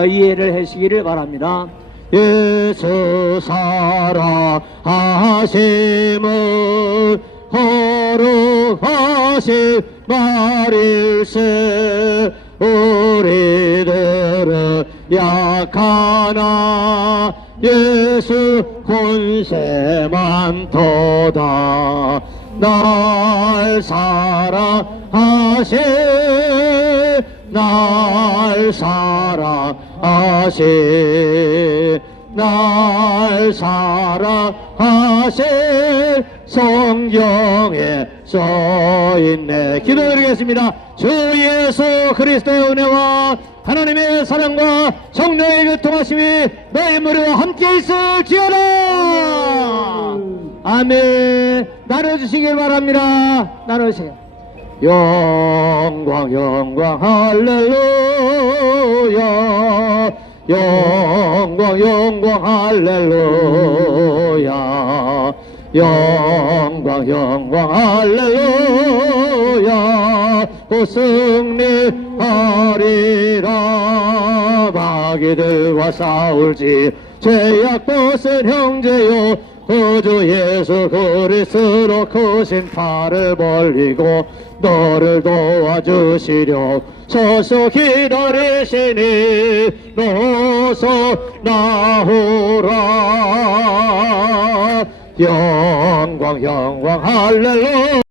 이해를 하시기를 바랍니다. 예수 사랑하심을 거룩하신 말일세. 우리들은 약하나 예수 권세만 도다. 날 사랑하시 날 사랑하시 날 사랑하시 성경에 써있네. 기도드리겠습니다. 주 예수 그리스도의 은혜와 하나님의 사랑과 성령의 교통하심이 너희 머리와 함께 있을지어다. 아멘. 나눠주시길 바랍니다. 나눠주세요. 영광 영광 할렐루야. 영광 영광 할렐루야. 영광 영광 할렐루야. 곧 승리하리라. 마귀들과 싸울지 죄악 벗은 형제요 구주 예수 그리스도 크신 팔을 벌리고 너를 도와주시려 서서 기다리시니 너서 나오라. 영광 영광 할렐루야